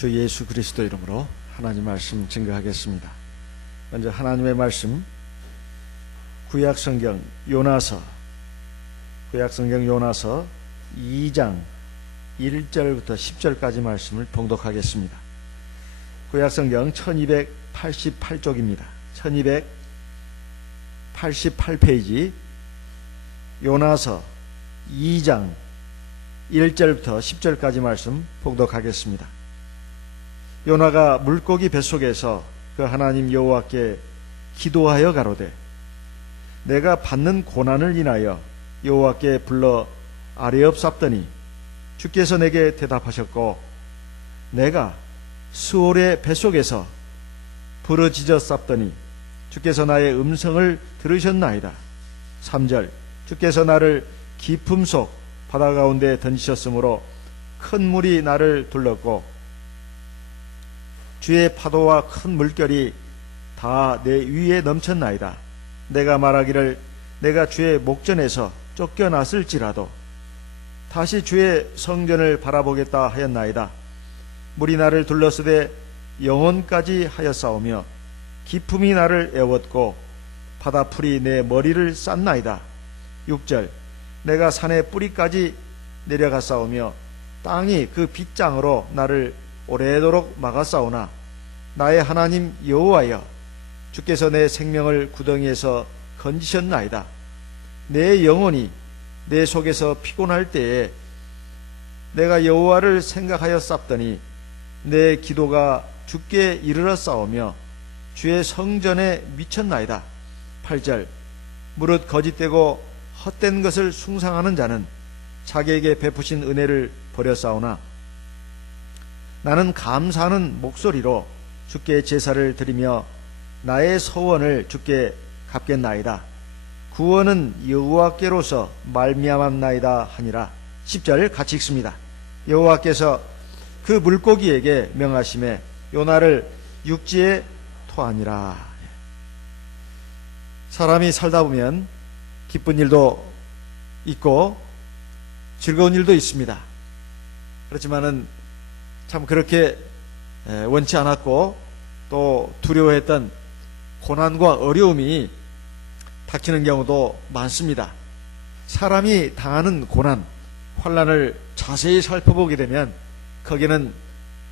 주 예수 그리스도 이름으로 하나님 말씀 증거하겠습니다. 먼저 하나님의 말씀 구약성경 요나서 2장 1절부터 10절까지 말씀을 봉독하겠습니다. 구약성경 1288쪽입니다. 1288페이지 요나서 2장 1절부터 10절까지 말씀 봉독하겠습니다. 요나가 물고기 뱃속에서 그 하나님 여호와께 기도하여 가로되 내가 받는 고난을 인하여 여호와께 불러 아뢰옵사더니 주께서 내게 대답하셨고 내가 스올의 뱃속에서 부르짖었사더니 주께서 나의 음성을 들으셨나이다. 3절 주께서 나를 깊음 속 바다 가운데 던지셨으므로 큰 물이 나를 둘렀고 주의 파도와 큰 물결이 다 내 위에 넘쳤나이다. 내가 말하기를 내가 주의 목전에서 쫓겨났을지라도 다시 주의 성전을 바라보겠다 하였나이다. 물이 나를 둘러쓰되 영혼까지 하였사오며 기품이 나를 애웠고 바다풀이 내 머리를 쌌나이다. 6절 내가 산의 뿌리까지 내려갔사오며 땅이 그 빗장으로 나를 오래도록 막았사오나 나의 하나님 여호와여 주께서 내 생명을 구덩이에서 건지셨나이다. 내 영혼이 내 속에서 피곤할 때에 내가 여호와를 생각하여 쌌더니 내 기도가 주께 이르렀사오며 주의 성전에 미쳤나이다. 8절 무릇 거짓되고 헛된 것을 숭상하는 자는 자기에게 베푸신 은혜를 버렸사오나 나는 감사하는 목소리로 주께 제사를 드리며 나의 소원을 주께 갚겠나이다. 구원은 여호와께로서 말미암았나이다 하니라. 10절 같이 읽습니다. 여호와께서 그 물고기에게 명하심에 요나를 육지에 토하니라. 사람이 살다 보면 기쁜 일도 있고 즐거운 일도 있습니다. 그렇지만은 참 그렇게 원치 않았고 또 두려워했던 고난과 어려움이 닥치는 경우도 많습니다. 사람이 당하는 고난, 환난을 자세히 살펴보게 되면 거기에는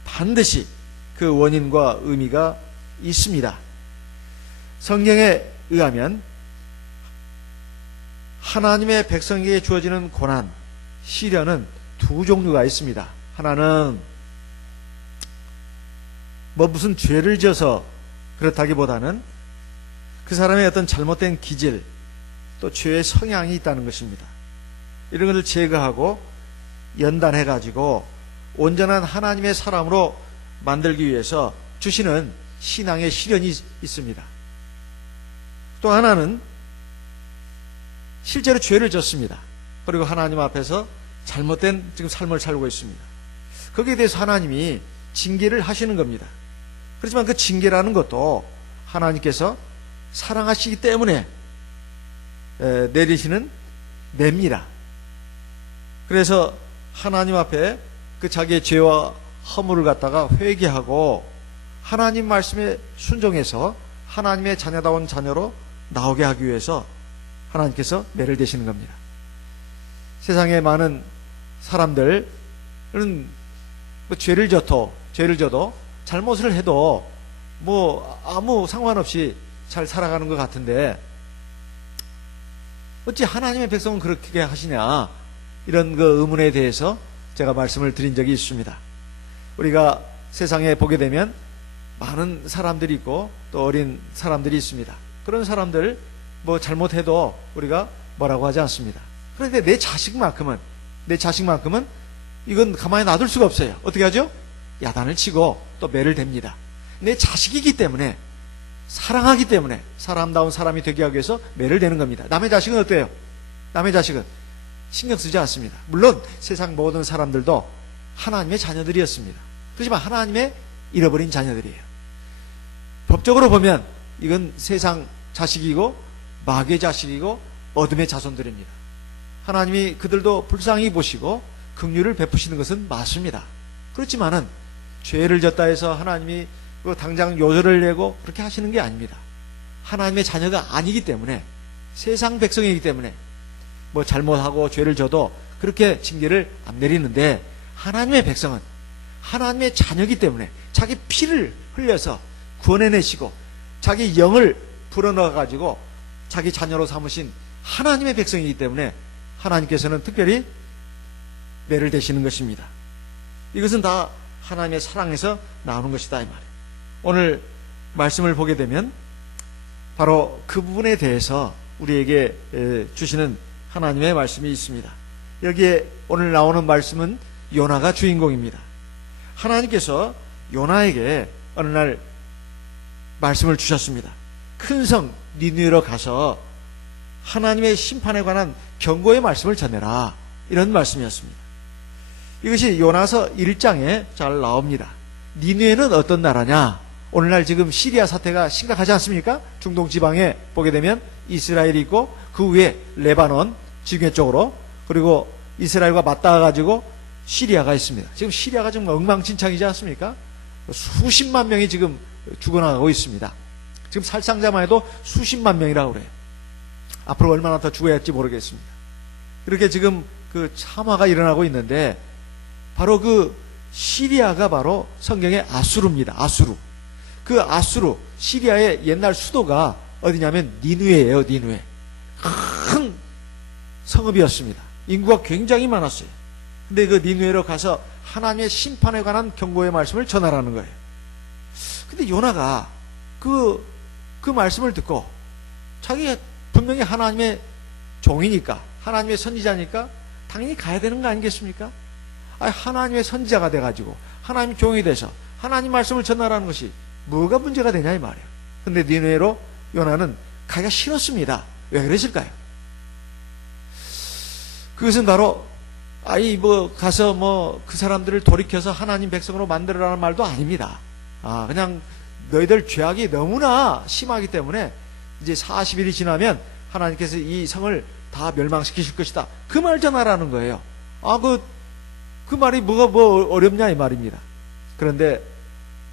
반드시 그 원인과 의미가 있습니다. 성경에 의하면 하나님의 백성에게 주어지는 고난, 시련은 두 종류가 있습니다. 하나는 무슨 죄를 지어서 그렇다기보다는 그 사람의 어떤 잘못된 기질 또 죄의 성향이 있다는 것입니다. 이런 것을 제거하고 연단해가지고 온전한 하나님의 사람으로 만들기 위해서 주시는 신앙의 시련이 있습니다. 또 하나는 실제로 죄를 졌습니다. 그리고 하나님 앞에서 잘못된 지금 삶을 살고 있습니다. 거기에 대해서 하나님이 징계를 하시는 겁니다. 그렇지만 그 징계라는 것도 하나님께서 사랑하시기 때문에 내리시는 매입니다. 그래서 하나님 앞에 그 자기의 죄와 허물을 갖다가 회개하고 하나님 말씀에 순종해서 하나님의 자녀다운 자녀로 나오게 하기 위해서 하나님께서 매를 대시는 겁니다. 세상에 많은 사람들은 죄를 져도 잘못을 해도 아무 상관없이 잘 살아가는 것 같은데 어찌 하나님의 백성은 그렇게 하시냐, 이런 그 의문에 대해서 제가 말씀을 드린 적이 있습니다. 우리가 세상에 보게 되면 많은 사람들이 있고 또 어린 사람들이 있습니다. 그런 사람들 잘못해도 우리가 뭐라고 하지 않습니다. 그런데 내 자식만큼은 이건 가만히 놔둘 수가 없어요. 어떻게 하죠? 야단을 치고 또 매를 댑니다. 내 자식이기 때문에, 사랑하기 때문에 사람다운 사람이 되게 하기 위해서 매를 대는 겁니다. 남의 자식은 어때요? 남의 자식은 신경 쓰지 않습니다. 물론 세상 모든 사람들도 하나님의 자녀들이었습니다. 그렇지만 하나님의 잃어버린 자녀들이에요. 법적으로 보면 이건 세상 자식이고 마귀의 자식이고 어둠의 자손들입니다. 하나님이 그들도 불쌍히 보시고 긍휼을 베푸시는 것은 맞습니다. 그렇지만은 죄를 졌다 해서 하나님이 당장 요절을 내고 그렇게 하시는 게 아닙니다. 하나님의 자녀가 아니기 때문에, 세상 백성이기 때문에 뭐 잘못하고 죄를 져도 그렇게 징계를 안 내리는데, 하나님의 백성은 하나님의 자녀이기 때문에 자기 피를 흘려서 구원해내시고 자기 영을 불어넣어가지고 자기 자녀로 삼으신 하나님의 백성이기 때문에 하나님께서는 특별히 매를 대시는 것입니다. 이것은 다 하나님의 사랑에서 나오는 것이다 이 말이에요. 오늘 말씀을 보게 되면 바로 그 부분에 대해서 우리에게 주시는 하나님의 말씀이 있습니다. 여기에 오늘 나오는 말씀은 요나가 주인공입니다. 하나님께서 요나에게 어느 날 말씀을 주셨습니다. 큰 성 니느웨로 가서 하나님의 심판에 관한 경고의 말씀을 전해라, 이런 말씀이었습니다. 이것이 요나서 1장에 잘 나옵니다. 니느웨는 어떤 나라냐? 오늘날 지금 시리아 사태가 심각하지 않습니까? 중동 지방에 보게 되면 이스라엘이 있고 그 위에 레바논 지구 쪽으로, 그리고 이스라엘과 맞닿아 가지고 시리아가 있습니다. 지금 시리아가 지금 엉망진창이지 않습니까? 수십만 명이 지금 죽어나가고 있습니다. 지금 살상자만 해도 수십만 명이라고 그래요. 앞으로 얼마나 더 죽어야 할지 모르겠습니다. 이렇게 지금 그 참화가 일어나고 있는데, 바로 그 시리아가 바로 성경의 아수르입니다. 아수르. 그 아수르, 시리아의 옛날 수도가 어디냐면 니느웨예요. 니느웨. 큰 성읍이었습니다. 인구가 굉장히 많았어요. 근데 그 니느웨로 가서 하나님의 심판에 관한 경고의 말씀을 전하라는 거예요. 근데 요나가 그 말씀을 듣고, 자기가 분명히 하나님의 종이니까, 하나님의 선지자니까 당연히 가야 되는 거 아니겠습니까? 하나님의 선지자가 돼가지고 하나님 종이 돼서 하나님 말씀을 전하라는 것이 뭐가 문제가 되냐 이 말이에요. 근데 니느웨로 요나는 가기가 싫었습니다. 왜 그랬을까요? 그것은 바로 가서 그 사람들을 돌이켜서 하나님 백성으로 만들어라는 말도 아닙니다. 그냥 너희들 죄악이 너무나 심하기 때문에 이제 40일이 지나면 하나님께서 이 성을 다 멸망시키실 것이다, 그 말 전하라는 거예요. 그 말이 뭐가 어렵냐 이 말입니다. 그런데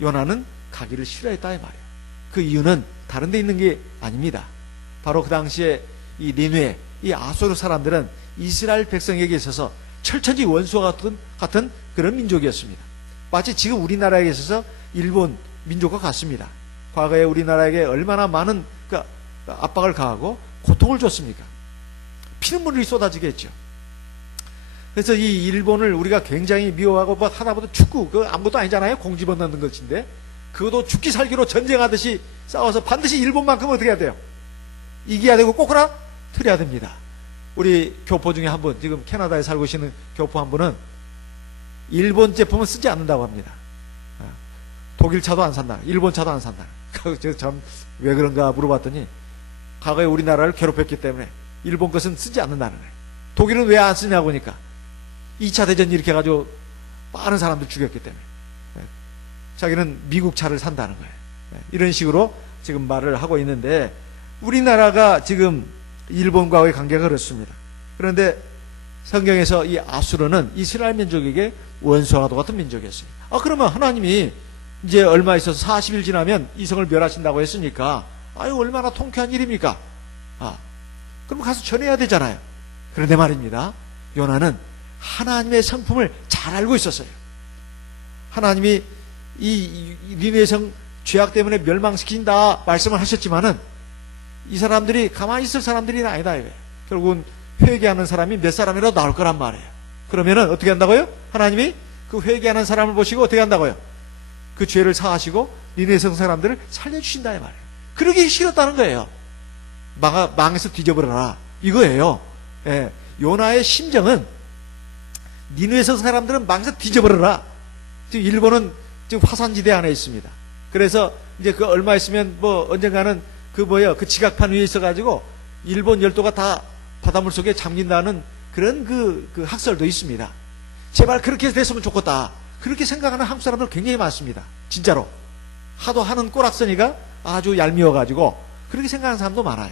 요나는 가기를 싫어했다 이 말이에요. 그 이유는 다른 데 있는 게 아닙니다. 바로 그 당시에 이 니느웨, 이 아수르 사람들은 이스라엘 백성에게 있어서 철천지 원수와 같은 그런 민족이었습니다. 마치 지금 우리나라에 있어서 일본 민족과 같습니다. 과거에 우리나라에게 얼마나 많은 압박을 가하고 고통을 줬습니까? 피눈물이 쏟아지게 했죠. 그래서 이 일본을 우리가 굉장히 미워하고 하나보다 축구, 아무것도 아니잖아요. 공 집어넣는 것인데, 그것도 죽기 살기로 전쟁하듯이 싸워서 반드시 일본만큼 어떻게 해야 돼요? 이겨야 되고 꼬꾸라 틀어야 됩니다. 우리 교포 중에 한 분, 지금 캐나다에 살고 계시는 교포 한 분은 일본 제품은 쓰지 않는다고 합니다. 독일 차도 안 산다, 일본 차도 안 산다. 제가 참 왜 그런가 물어봤더니, 과거에 우리나라를 괴롭혔기 때문에 일본 것은 쓰지 않는다는 거예요. 독일은 왜 안 쓰냐고 하니까 2차 대전 이렇게 해가지고 많은 사람들 죽였기 때문에 자기는 미국 차를 산다는 거예요. 이런 식으로 지금 말을 하고 있는데, 우리나라가 지금 일본과의 관계가 그렇습니다. 그런데 성경에서 이 아수르는 이스라엘 민족에게 원수와도 같은 민족이었어요. 그러면 하나님이 이제 얼마 있어서 40일 지나면 이 성을 멸하신다고 했으니까 얼마나 통쾌한 일입니까? 그럼 가서 전해야 되잖아요. 그런데 말입니다, 요나는 하나님의 성품을 잘 알고 있었어요. 하나님이 이 니느웨 성 죄악 때문에 멸망시킨다 말씀을 하셨지만은 이 사람들이 가만히 있을 사람들이 아니다 이거예요. 결국은 회개하는 사람이 몇 사람이라도 나올 거란 말이에요. 그러면은 어떻게 한다고요? 하나님이 그 회개하는 사람을 보시고 어떻게 한다고요? 그 죄를 사하시고 니느웨 성 사람들을 살려주신다 이 말이에요. 그러기 싫었다는 거예요. 망해서 뒤져버려라 이거예요. 예. 요나의 심정은 니느웨 성 사람들은 망해서 뒤져버려라. 지금 일본은 지금 화산지대 안에 있습니다. 그래서 이제 그 얼마 있으면 언젠가는 그 지각판 위에 있어가지고 일본 열도가 다 바닷물 속에 잠긴다는 그런 그 학설도 있습니다. 제발 그렇게 됐으면 좋겠다, 그렇게 생각하는 한국 사람들 굉장히 많습니다. 진짜로. 하도 하는 꼬락서니가 아주 얄미워가지고 그렇게 생각하는 사람도 많아요.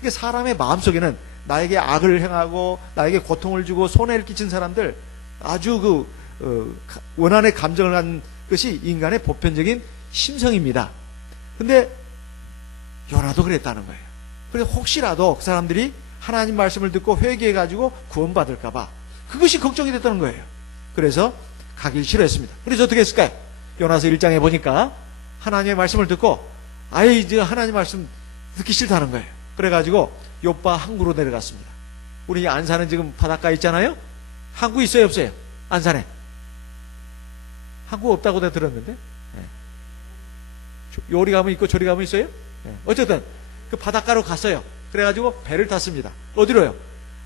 이게 사람의 마음속에는 나에게 악을 행하고 나에게 고통을 주고 손해를 끼친 사람들, 아주 원한의 감정을 한 그것이 인간의 보편적인 심성입니다. 근데 요나도 그랬다는 거예요. 그래서 혹시라도 그 사람들이 하나님 말씀을 듣고 회개해가지고 구원받을까봐 그것이 걱정이 됐다는 거예요. 그래서 가길 싫어했습니다. 그래서 어떻게 했을까요? 요나서 1장에 보니까 하나님의 말씀을 듣고 아예 이제 하나님 말씀 듣기 싫다는 거예요. 그래가지고 요빠 항구로 내려갔습니다. 우리 안산은 지금 바닷가 있잖아요. 항구 있어요 없어요? 안산에 항구 없다고 내가 들었는데 요리 가면 있고 저리 가면 있어요? 어쨌든 그 바닷가로 갔어요. 그래가지고 배를 탔습니다. 어디로요?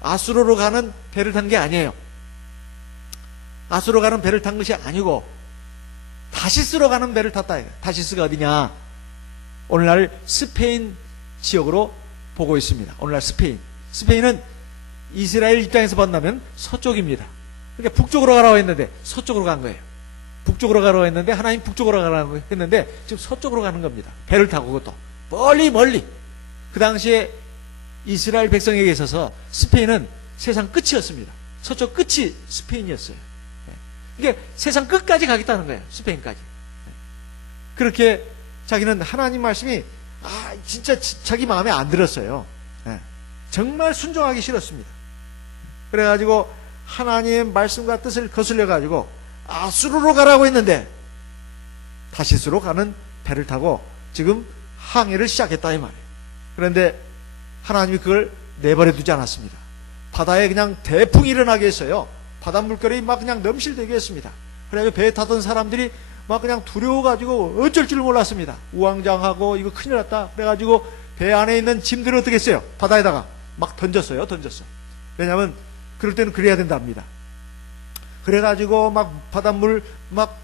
아수로로 가는 배를 탄 게 아니에요. 아수로 가는 배를 탄 것이 아니고 다시스로 가는 배를 탔다. 다시스가 어디냐? 오늘날 스페인 지역으로 보고 있습니다. 오늘날 스페인은 이스라엘 입장에서 본다면 서쪽입니다. 그러니까 북쪽으로 가라고 했는데 서쪽으로 간 거예요. 북쪽으로 가라고 했는데 하나님 북쪽으로 가라고 했는데 지금 서쪽으로 가는 겁니다. 배를 타고 그것도 멀리. 그 당시에 이스라엘 백성에게 있어서 스페인은 세상 끝이었습니다. 서쪽 끝이 스페인이었어요. 이게 세상 끝까지 가겠다는 거예요. 스페인까지. 그렇게 자기는 하나님 말씀이 진짜 자기 마음에 안 들었어요. 정말 순종하기 싫었습니다. 그래가지고 하나님의 말씀과 뜻을 거슬려가지고 아수르로 가라고 했는데 다시스로 가는 배를 타고 지금 항해를 시작했다 이 말이에요. 그런데 하나님이 그걸 내버려 두지 않았습니다. 바다에 그냥 대풍이 일어나게 했어요. 바다 물결이 막 그냥 넘실대게 했습니다. 그래서 배에 타던 사람들이 막 그냥 두려워가지고 어쩔 줄 몰랐습니다. 우왕좌왕하고 이거 큰일 났다. 그래가지고 배 안에 있는 짐들을 어떻게 했어요? 바다에다가 막 던졌어. 왜냐하면 그럴 때는 그래야 된답니다. 그래가지고 막 바닷물 막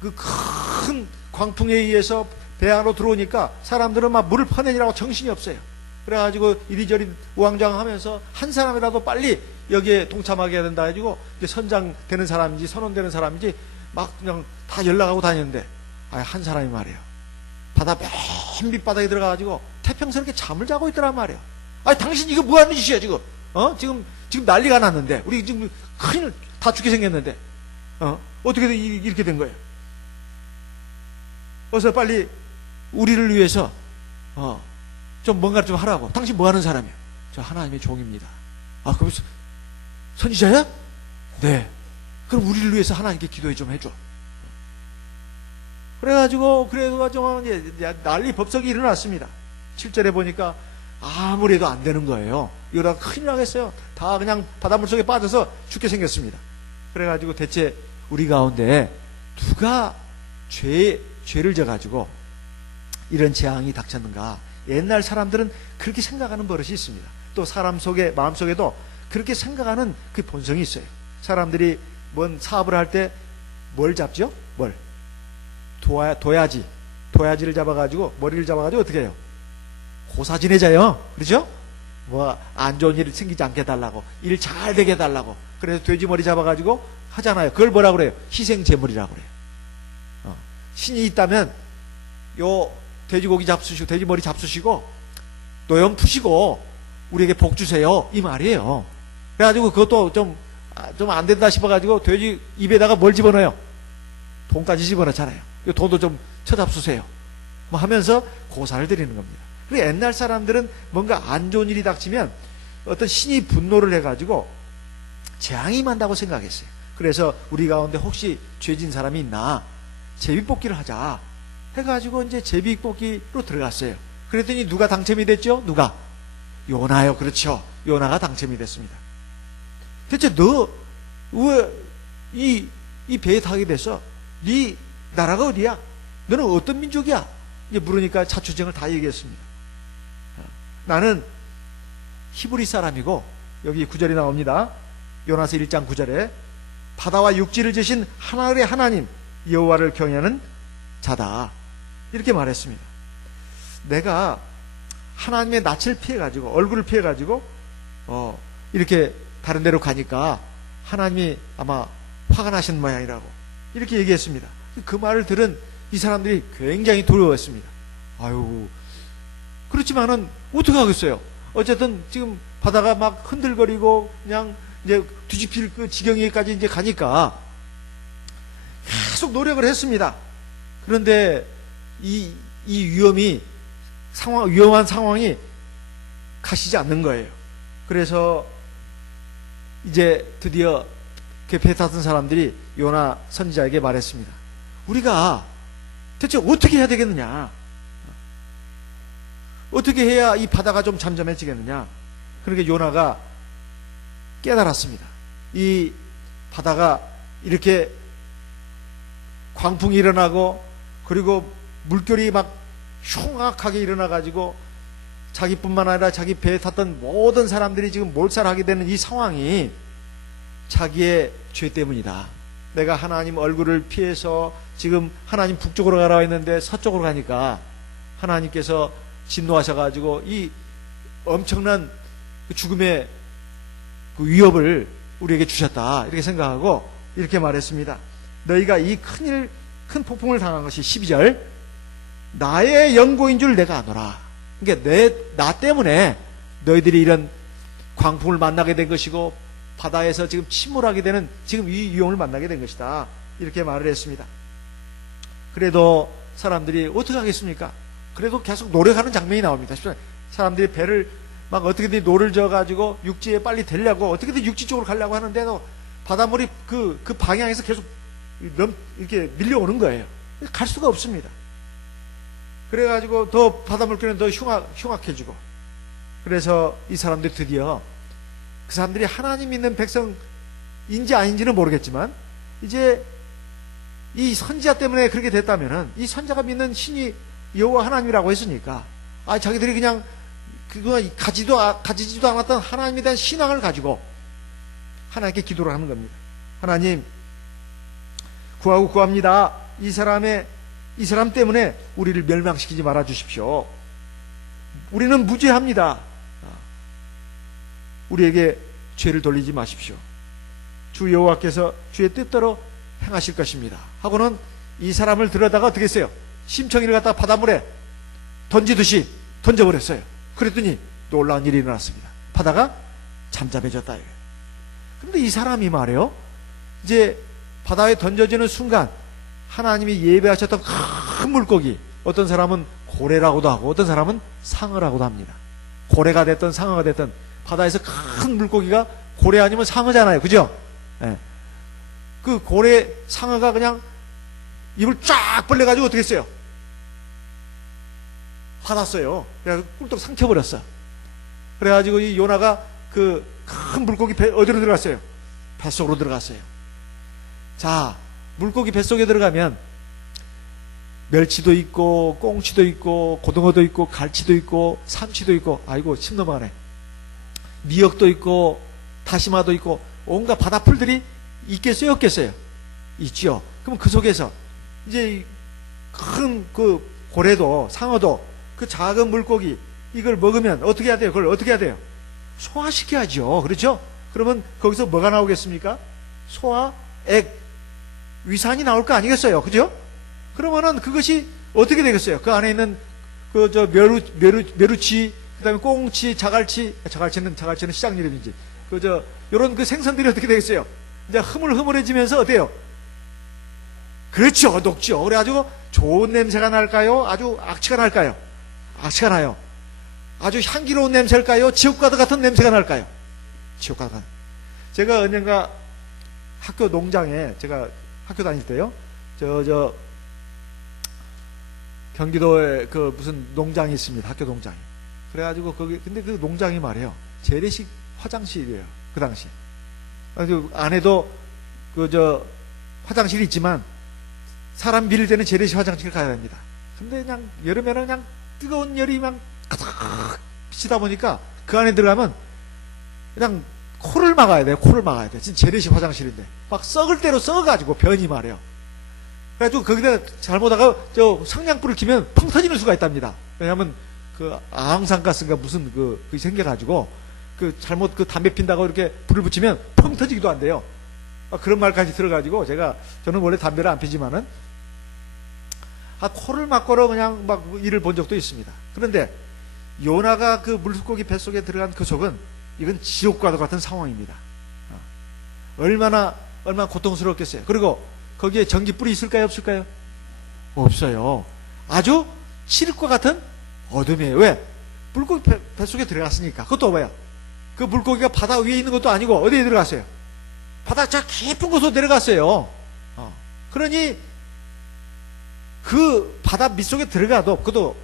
그 큰 광풍에 의해서 배 안으로 들어오니까 사람들은 막 물을 퍼내느라고 정신이 없어요. 그래가지고 이리저리 우왕좌왕하면서 한 사람이라도 빨리 여기에 동참하게 해야 된다 해가지고 선장되는 사람인지 선원되는 사람인지 막 그냥 다 연락하고 다녔는데 한 사람이 말이에요. 바다 맨 밑바닥에 들어가가지고 태평스럽게 잠을 자고 있더란 말이에요. 당신 이거 뭐 하는 짓이야 지금? 지금 난리가 났는데 우리 지금 큰일 다 죽게 생겼는데 어떻게 이렇게 된 거예요? 어서 빨리 우리를 위해서 좀 뭔가 좀 하라고. 당신 뭐 하는 사람이야? 저 하나님의 종입니다. 그럼 선지자야? 네. 그럼 우리를 위해서 하나님께 기도해 좀 해줘. 그래가지고 난리 법석이 일어났습니다. 7절에 보니까 아무래도 안 되는 거예요. 이러다가 큰일 나겠어요. 다 그냥 바닷물 속에 빠져서 죽게 생겼습니다. 그래가지고 대체 우리 가운데 누가 죄를 져가지고 이런 재앙이 닥쳤는가? 옛날 사람들은 그렇게 생각하는 버릇이 있습니다. 또 사람 속에 마음속에도 그렇게 생각하는 그 본성이 있어요. 사람들이 뭔 사업을 할 때 뭘 잡죠? 도야지를 잡아가지고 머리를 잡아가지고 어떻게 해요? 고사 지내자요. 그렇죠? 뭐 안 좋은 일이 생기지 않게 해달라고, 일 잘 되게 해달라고. 그래서 돼지 머리 잡아가지고 하잖아요. 그걸 뭐라고 그래요? 희생제물이라고 그래요. 신이 있다면 요 돼지고기 잡수시고 돼지 머리 잡수시고 노염 푸시고 우리에게 복 주세요 이 말이에요. 그래가지고 그것도 좀 안 된다 싶어가지고 돼지 입에다가 뭘 집어넣어요? 돈까지 집어넣잖아요. 이 돈도 좀 쳐잡수세요 뭐 하면서 고사를 드리는 겁니다. 그리고 옛날 사람들은 뭔가 안 좋은 일이 닥치면 어떤 신이 분노를 해가지고 재앙이 임한다고 생각했어요. 그래서 우리 가운데 혹시 죄진 사람이 있나 제비뽑기를 하자 해가지고 이제 제비뽑기로 들어갔어요. 그랬더니 누가 당첨이 됐죠? 누가? 요나요. 그렇죠. 요나가 당첨이 됐습니다. 대체 너 왜 이 배에 타게 돼서 네 나라가 어디야? 너는 어떤 민족이야? 이제 물으니까 자초지종을 다 얘기했습니다. 나는 히브리 사람이고, 여기 9절이 나옵니다. 요나서 1장 9절에 바다와 육지를 지신 하늘의 하나님 여호와를 경외하는 자다 이렇게 말했습니다. 내가 하나님의 낯을 피해가지고 얼굴을 피해가지고 이렇게 다른 데로 가니까 하나님이 아마 화가 나신 모양이라고 이렇게 얘기했습니다. 그 말을 들은 이 사람들이 굉장히 두려웠습니다. 그렇지만은 어떻게 하겠어요? 어쨌든 지금 바다가 막 흔들거리고 그냥 이제 뒤집힐 그 지경에까지 이제 가니까 계속 노력을 했습니다. 그런데 이 위험한 상황이 가시지 않는 거예요. 그래서 이제 드디어 그 배 탔던 사람들이 요나 선지자에게 말했습니다. 우리가 대체 어떻게 해야 되겠느냐? 어떻게 해야 이 바다가 좀 잠잠해지겠느냐? 그러니까 요나가 깨달았습니다. 이 바다가 이렇게 광풍이 일어나고 그리고 물결이 막 흉악하게 일어나가지고 자기뿐만 아니라 자기 배에 탔던 모든 사람들이 지금 몰살하게 되는 이 상황이 자기의 죄 때문이다. 내가 하나님 얼굴을 피해서 지금 하나님 북쪽으로 가라고 했는데 서쪽으로 가니까 하나님께서 진노하셔가지고 이 엄청난 죽음의 그 위협을 우리에게 주셨다. 이렇게 생각하고 이렇게 말했습니다. 너희가 이 큰 폭풍을 당한 것이 12절 나의 연고인 줄 내가 아노라. 그러니까 나 때문에 너희들이 이런 광풍을 만나게 된 것이고 바다에서 지금 침몰하게 되는 지금 이 위험을 만나게 된 것이다. 이렇게 말을 했습니다. 그래도 사람들이 어떻게 하겠습니까? 그래도 계속 노력하는 장면이 나옵니다. 사람들이 배를 막 어떻게든 노를 져가지고 육지에 빨리 되려고 어떻게든 육지 쪽으로 가려고 하는데도 바닷물이 그 방향에서 계속 이렇게 밀려오는 거예요. 갈 수가 없습니다. 그래가지고 더 바닷물결은 더 흉악해지고 그래서 이 사람들이 드디어 그 사람들이 하나님 믿는 백성인지 아닌지는 모르겠지만 이제 이 선지자 때문에 그렇게 됐다면은 이 선지자가 믿는 신이 여호와 하나님이라고 했으니까 자기들이 그냥 그거 가지지도 않았던 하나님에 대한 신앙을 가지고 하나님께 기도를 하는 겁니다. 하나님 구합니다. 이 사람 때문에 우리를 멸망시키지 말아 주십시오. 우리는 무죄합니다. 우리에게 죄를 돌리지 마십시오. 주 여호와께서 주의 뜻대로 행하실 것입니다. 하고는 이 사람을 들여다가 어떻게 했어요? 심청이를 갖다가 바닷물에 던지듯이 던져버렸어요. 그랬더니 놀라운 일이 일어났습니다. 바다가 잠잠해졌다. 그런데 이 사람이 말이에요. 이제 바다에 던져지는 순간 하나님이 예배하셨던 큰 물고기, 어떤 사람은 고래라고도 하고 어떤 사람은 상어라고도 합니다. 고래가 됐든 상어가 됐든 바다에서 큰 물고기가 고래 아니면 상어잖아요. 그죠? 네. 그 고래 상어가 그냥 입을 쫙 벌려가지고 어떻게 했어요? 화났어요. 그래서 꿀떡 삼켜버렸어. 그래가지고 이 요나가 그 큰 물고기 어디로 들어갔어요? 뱃속으로 들어갔어요. 자, 물고기 뱃속에 들어가면 멸치도 있고 꽁치도 있고 고등어도 있고 갈치도 있고 삼치도 있고 아이고 침 넘어가네. 미역도 있고 다시마도 있고 온갖 바다풀들이 있겠어요 없겠어요? 있죠. 그럼 그 속에서 이제 큰 그 고래도 상어도 그 작은 물고기 이걸 먹으면 어떻게 해야 돼요? 그걸 어떻게 해야 돼요? 소화시켜야죠. 그렇죠? 그러면 거기서 뭐가 나오겠습니까? 소화, 액, 위산이 나올 거 아니겠어요? 그죠? 그러면은 그것이 어떻게 되겠어요? 그 안에 있는 메루치, 그 다음에 꽁치, 자갈치는 시장 이름이지. 요런 그 생선들이 어떻게 되겠어요? 이제 흐물흐물해지면서 어때요? 그렇죠. 녹죠. 그래가지고 좋은 냄새가 날까요? 아주 악취가 날까요? 악취가 나요. 아주 향기로운 냄새일까요? 지옥과도 같은 냄새가 날까요? 지옥과도 같은. 제가 언젠가 학교 농장에 제가 학교 다닐 때요. 경기도에 그 무슨 농장이 있습니다. 학교 농장이. 그래가지고 근데 그 농장이 말이에요. 재래식 화장실이에요. 그 당시. 그 안에도 화장실이 있지만 사람 밀 때는 재래식 화장실 가야 됩니다. 근데 그냥 여름에는 그냥 뜨거운 열이 막 가득 비치다 보니까 그 안에 들어가면 그냥 코를 막아야 돼요. 코를 막아야 돼. 진짜 재래식 화장실인데 막 썩을 대로 썩어가지고 변이 말이에요. 그래가지고 거기다 잘못하다가 성냥불을 켜면 펑 터지는 수가 있답니다. 왜냐하면 그 아황산가스인가 무슨 그게 생겨가지고 잘못 담배 핀다고 이렇게 불을 붙이면 펑 터지기도 한대요. 그런 말까지 들어가지고 저는 원래 담배를 안 피지만은 코를 막고로 그냥 막 일을 본 적도 있습니다. 그런데 요나가 그 물고기 뱃속에 들어간 그 속은 이건 지옥과도 같은 상황입니다. 얼마나 고통스럽겠어요. 그리고 거기에 전깃불이 있을까요? 없을까요? 없어요. 아주 칠흑과 같은 어둠이에요. 왜? 물고기 뱃속에 들어갔으니까. 그것도 뭐야? 그 물고기가 바다 위에 있는 것도 아니고 어디에 들어갔어요? 바다 저 깊은 곳으로 내려갔어요. 그러니 그 바다 밑속에 들어가도 그것도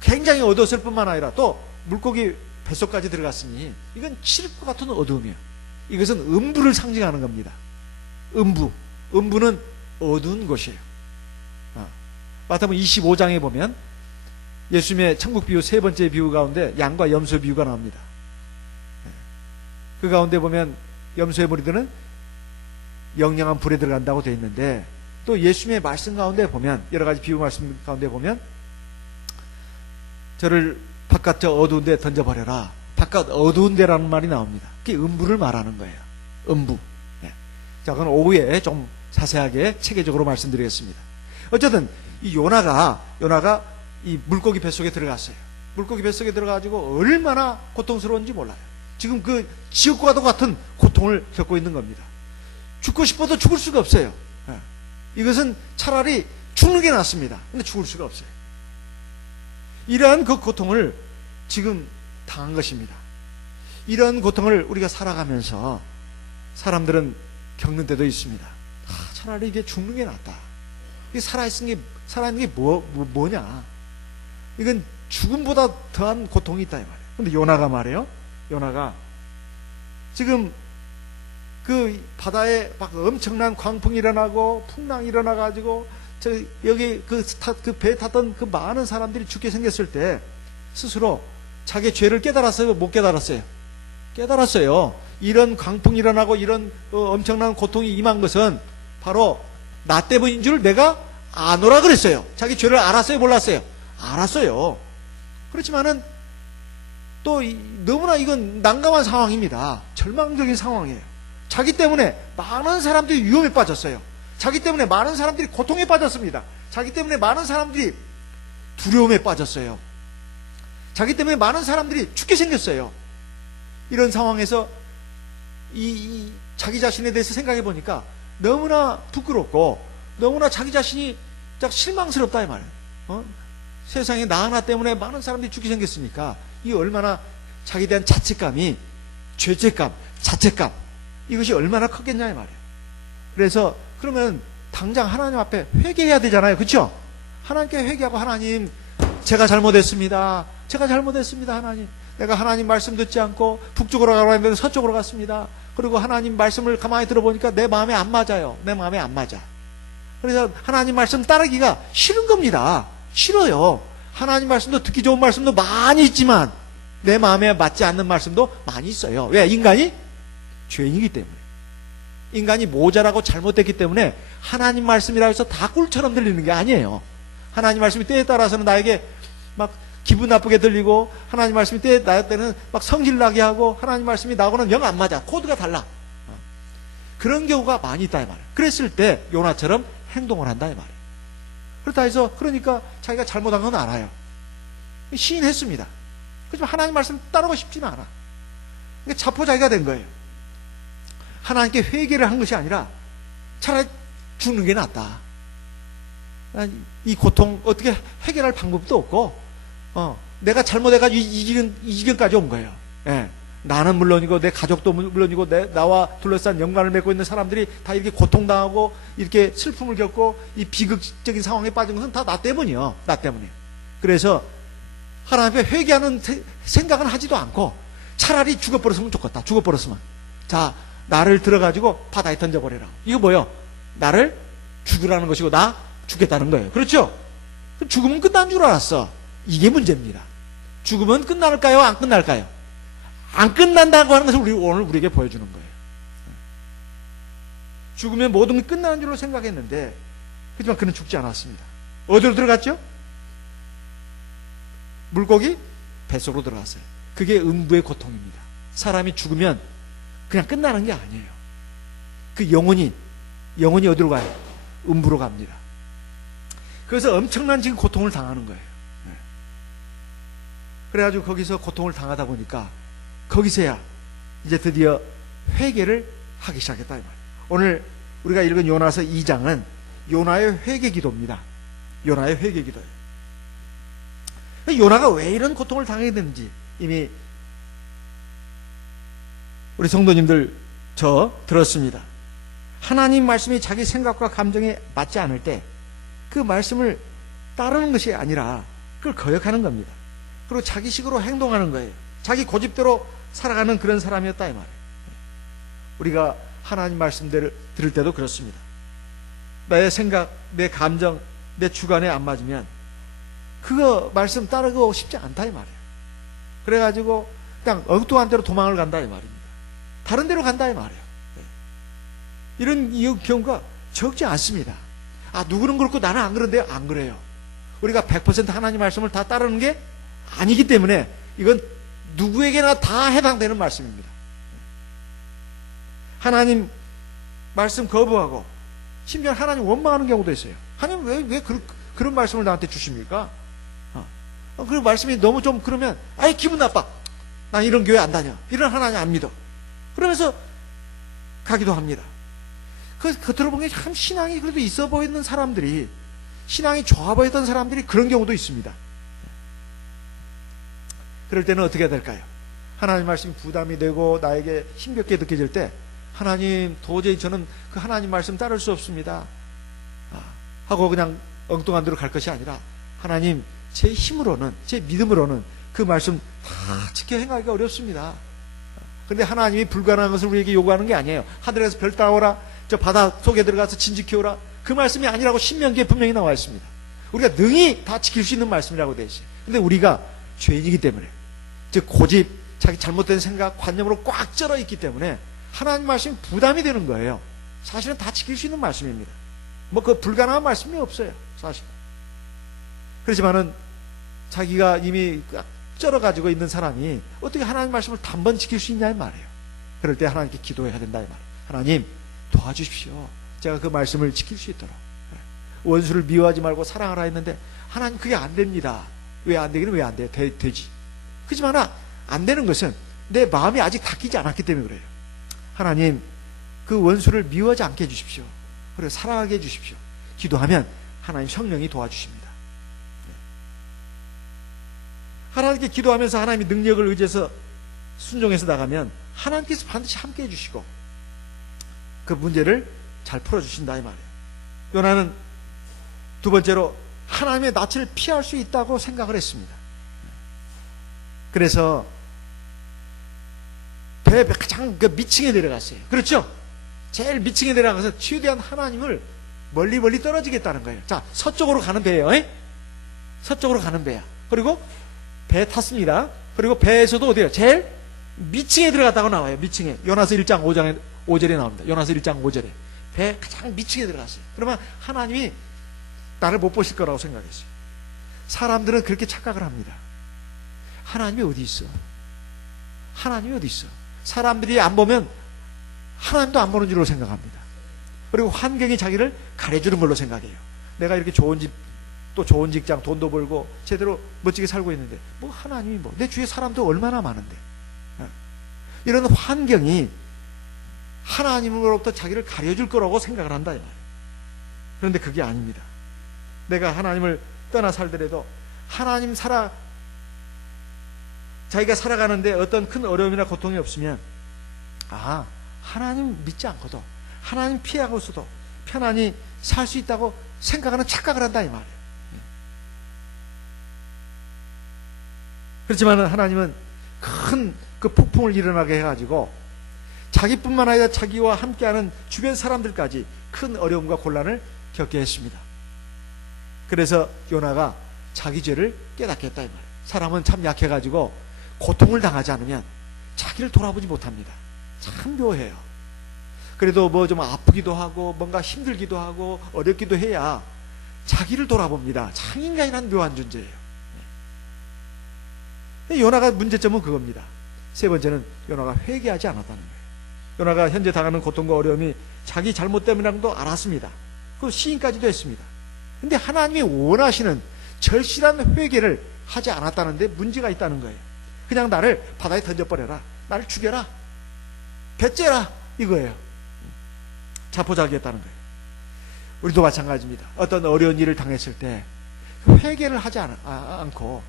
굉장히 어두웠을 뿐만 아니라 또 물고기 뱃속까지 들어갔으니 이건 칠흑과 같은 어두움이에요. 이것은 음부를 상징하는 겁니다. 음부. 음부는 어두운 곳이에요. 마태복음 25장에 보면 예수님의 천국 비유 세 번째 비유 가운데 양과 염소 비유가 나옵니다. 그 가운데 보면 염소의 무리들은 영영한 불에 들어간다고 되어 있는데 또 예수님의 말씀 가운데 보면 여러 가지 비유 말씀 가운데 보면 저를 바깥 저 어두운 데 던져버려라. 바깥 어두운 데라는 말이 나옵니다. 그게 음부를 말하는 거예요. 음부. 자, 그건 오후에 좀 자세하게 체계적으로 말씀드리겠습니다. 어쨌든 이 요나가 이 물고기 뱃속에 들어갔어요. 물고기 뱃속에 들어가가지고 얼마나 고통스러운지 몰라요. 지금 그 지옥과도 같은 고통을 겪고 있는 겁니다. 죽고 싶어도 죽을 수가 없어요. 이것은 차라리 죽는 게 낫습니다. 근데 죽을 수가 없어요. 이러한 그 고통을 지금 당한 것입니다. 이런 고통을 우리가 살아가면서 사람들은 겪는 때도 있습니다. 차라리 이게 죽는 게 낫다. 이게 살아있는 게 뭐냐. 이건 죽음보다 더한 고통이 있다 이 말이에요. 근데 요나가 말이에요. 요나가 지금 그 바다에 막 엄청난 광풍이 일어나고 풍랑이 일어나가지고 여기 그 배 탔던 그 많은 사람들이 죽게 생겼을 때 스스로 자기 죄를 깨달았어요? 못 깨달았어요? 깨달았어요. 이런 광풍이 일어나고 이런 엄청난 고통이 임한 것은 바로 나 때문인 줄 내가 아노라 그랬어요. 자기 죄를 알았어요? 몰랐어요? 알았어요. 그렇지만은 또 너무나 이건 난감한 상황입니다. 절망적인 상황이에요. 자기 때문에 많은 사람들이 위험에 빠졌어요. 자기 때문에 많은 사람들이 고통에 빠졌습니다. 자기 때문에 많은 사람들이 두려움에 빠졌어요. 자기 때문에 많은 사람들이 죽게 생겼어요. 이런 상황에서 자기 자신에 대해서 생각해 보니까 너무나 부끄럽고 너무나 자기 자신이 실망스럽다 이 말이에요. 세상에 나 하나 때문에 많은 사람들이 죽게 생겼으니까 이 얼마나 자기에 대한 자책감이 죄책감, 자책감 이것이 얼마나 컸겠냐 이 말이에요. 그래서 그러면 당장 하나님 앞에 회개해야 되잖아요. 그렇죠? 하나님께 회개하고 하나님 제가 잘못했습니다. 제가 잘못했습니다. 하나님 내가 하나님 말씀 듣지 않고 북쪽으로 가라고 했는데 서쪽으로 갔습니다. 그리고 하나님 말씀을 가만히 들어보니까 내 마음에 안 맞아요. 내 마음에 안 맞아. 그래서 하나님 말씀 따르기가 싫은 겁니다. 싫어요. 하나님 말씀도 듣기 좋은 말씀도 많이 있지만 내 마음에 맞지 않는 말씀도 많이 있어요. 왜? 인간이 죄인이기 때문에. 인간이 모자라고 잘못됐기 때문에 하나님 말씀이라 해서 다 꿀처럼 들리는 게 아니에요. 하나님 말씀이 때에 따라서는 나에게 막 기분 나쁘게 들리고 하나님 말씀이 때에 때는 막 성질나게 하고 하나님 말씀이 나하고는 영 안 맞아. 코드가 달라. 그런 경우가 많이 있다 이 말이에요. 그랬을 때 요나처럼 행동을 한다 이 말이에요. 그렇다 해서 그러니까 자기가 잘못한 건 알아요. 시인했습니다. 그렇지만 하나님 말씀 따르고 싶지는 않아. 그러니까 자포자기가 된 거예요. 하나님께 회개를 한 것이 아니라 차라리 죽는 게 낫다. 이 고통 어떻게 해결할 방법도 없고 내가 잘못해가지고 이 지경까지 온 거예요. 예. 나는 물론이고 내 가족도 물론이고 나와 둘러싼 연관을 맺고 있는 사람들이 다 이렇게 고통당하고 이렇게 슬픔을 겪고 이 비극적인 상황에 빠진 것은 다 나 때문이요. 나 때문이에요. 그래서 하나님 앞에 회개하는 생각은 하지도 않고 차라리 죽어버렸으면 좋겠다. 죽어버렸으면. 자, 나를 들어가지고 바다에 던져버려라. 이거 뭐요? 나를 죽으라는 것이고 나 죽겠다는 거예요. 그렇죠? 죽으면 끝난 줄 알았어. 이게 문제입니다. 죽으면 끝날까요? 안 끝날까요? 안 끝난다고 하는 것을 오늘 우리에게 보여주는 거예요. 죽으면 모든 게 끝나는 줄로 생각했는데 하지만 그는 죽지 않았습니다. 어디로 들어갔죠? 물고기 뱃속으로 들어갔어요. 그게 음부의 고통입니다. 사람이 죽으면 그냥 끝나는 게 아니에요. 그 영혼이 어디로 가요? 음부로 갑니다. 그래서 엄청난 지금 고통을 당하는 거예요. 그래가지고 거기서 고통을 당하다 보니까 거기서야 이제 드디어 회개를 하기 시작했다 이 말이에요. 오늘 우리가 읽은 요나서 2장은 요나의 회개 기도입니다. 요나의 회개 기도예요. 요나가 왜 이런 고통을 당하게 되는지 이미 우리 성도님들 저 들었습니다. 하나님 말씀이 자기 생각과 감정에 맞지 않을 때 그 말씀을 따르는 것이 아니라 그걸 거역하는 겁니다. 그리고 자기식으로 행동하는 거예요. 자기 고집대로 살아가는 그런 사람이었다 이 말이에요. 우리가 하나님 말씀들을 들을 때도 그렇습니다. 나의 생각, 내 감정, 내 주관에 안 맞으면 그거 말씀 따르고 싶지 않다 이 말이에요. 그래가지고 그냥 엉뚱한 데로 도망을 간다 이 말입니다. 다른 데로 간다 이 말이에요. 이런 경우가 적지 않습니다. 아, 누구는 그렇고 나는 안 그런데요? 안 그래요. 우리가 100% 하나님 말씀을 다 따르는 게 아니기 때문에 이건 누구에게나 다 해당되는 말씀입니다. 하나님 말씀 거부하고 심지어 하나님 원망하는 경우도 있어요. 하나님 왜 그런 말씀을 나한테 주십니까? 그 말씀이 너무 좀 그러면 아예 기분 나빠. 난 이런 교회 안 다녀. 이런 하나님 안 믿어. 그러면서 가기도 합니다. 겉으로 보면 참 신앙이 그래도 있어 보이는 사람들이, 신앙이 좋아 보이던 사람들이 그런 경우도 있습니다. 그럴 때는 어떻게 해야 될까요? 하나님 말씀이 부담이 되고 나에게 힘겹게 느껴질 때 하나님 도저히 저는 그 하나님 말씀 따를 수 없습니다 하고 그냥 엉뚱한 데로 갈 것이 아니라 하나님 제 힘으로는, 제 믿음으로는 그 말씀 다 지켜 행하기가 어렵습니다. 그런데 하나님이 불가능한 것을 우리에게 요구하는 게 아니에요. 하늘에서 별 따오라, 저 바다 속에 들어가서 진 지켜오라, 그 말씀이 아니라고 신명기에 분명히 나와 있습니다. 우리가 능히 다 지킬 수 있는 말씀이라고 되어 있어요. 근데 우리가 죄인이기 때문에, 즉 고집, 자기 잘못된 생각, 관념으로 꽉 쩔어 있기 때문에 하나님 말씀이 부담이 되는 거예요. 사실은 다 지킬 수 있는 말씀입니다. 뭐 그 불가능한 말씀이 없어요, 사실. 그렇지만은 자기가 이미 꽉 쩔어 가지고 있는 사람이 어떻게 하나님 말씀을 단번 지킬 수 있냐 이 말이에요. 그럴 때 하나님께 기도해야 된다 이 말이에요. 하나님 도와주십시오. 제가 그 말씀을 지킬 수 있도록. 원수를 미워하지 말고 사랑하라 했는데 하나님 그게 안 됩니다. 왜 안 되기는 왜 안 돼요? 되지. 그렇지만 안 되는 것은 내 마음이 아직 닦이지 않았기 때문에 그래요. 하나님 그 원수를 미워하지 않게 해주십시오. 그리고 사랑하게 해주십시오. 기도하면 하나님 성령이 도와주십니다. 하나님께 기도하면서 하나님의 능력을 의지해서 순종해서 나가면 하나님께서 반드시 함께 해주시고 그 문제를 잘 풀어주신다 이 말이에요. 요나는 두 번째로 하나님의 낯을 피할 수 있다고 생각을 했습니다. 그래서 배 가장 그 밑층에 내려갔어요. 그렇죠? 제일 밑층에 내려가서 최대한 하나님을 멀리 떨어지겠다는 거예요. 자, 서쪽으로 가는 배예요. 서쪽으로 가는 배야. 그리고 배 탔습니다. 그리고 배에서도 어디에요? 제일 밑층에 들어갔다고 나와요. 밑층에. 요나서 1장 5절에 나옵니다. 요나서 1장 5절에. 배 가장 밑층에 들어갔어요. 그러면 하나님이 나를 못 보실 거라고 생각했어요. 사람들은 그렇게 착각을 합니다. 하나님이 어디 있어? 하나님이 어디 있어? 사람들이 안 보면 하나님도 안 보는 줄로 생각합니다. 그리고 환경이 자기를 가려주는 걸로 생각해요. 내가 이렇게 좋은 집, 또 좋은 직장, 돈도 벌고 제대로 멋지게 살고 있는데 뭐 하나님이 뭐 내 주위에 사람도 얼마나 많은데 이런 환경이 하나님으로부터 자기를 가려줄 거라고 생각을 한다 이 말이에요. 그런데 그게 아닙니다. 내가 하나님을 떠나 살더라도 하나님 자기가 살아가는데 어떤 큰 어려움이나 고통이 없으면 하나님 믿지 않고도 하나님 피하고서도 편안히 살 수 있다고 생각하는 착각을 한다 이 말이에요. 그렇지만 하나님은 큰 그 폭풍을 일어나게 해가지고 자기뿐만 아니라 자기와 함께하는 주변 사람들까지 큰 어려움과 곤란을 겪게 했습니다. 그래서 요나가 자기 죄를 깨닫게 했다 이 말이에요. 사람은 참 약해가지고 고통을 당하지 않으면 자기를 돌아보지 못합니다. 참 묘해요. 그래도 뭐 좀 아프기도 하고 뭔가 힘들기도 하고 어렵기도 해야 자기를 돌아봅니다. 참 인간이란 묘한 존재예요. 요나가 문제점은 그겁니다. 세 번째는 요나가 회개하지 않았다는 거예요. 요나가 현재 당하는 고통과 어려움이 자기 잘못 때문이라는 것도 알았습니다. 그 시인까지도 했습니다. 근데 하나님이 원하시는 절실한 회개를 하지 않았다는데 문제가 있다는 거예요. 그냥 나를 바다에 던져버려라, 나를 죽여라, 배째라 이거예요. 자포자기했다는 거예요. 우리도 마찬가지입니다. 어떤 어려운 일을 당했을 때 회개를 하지 않고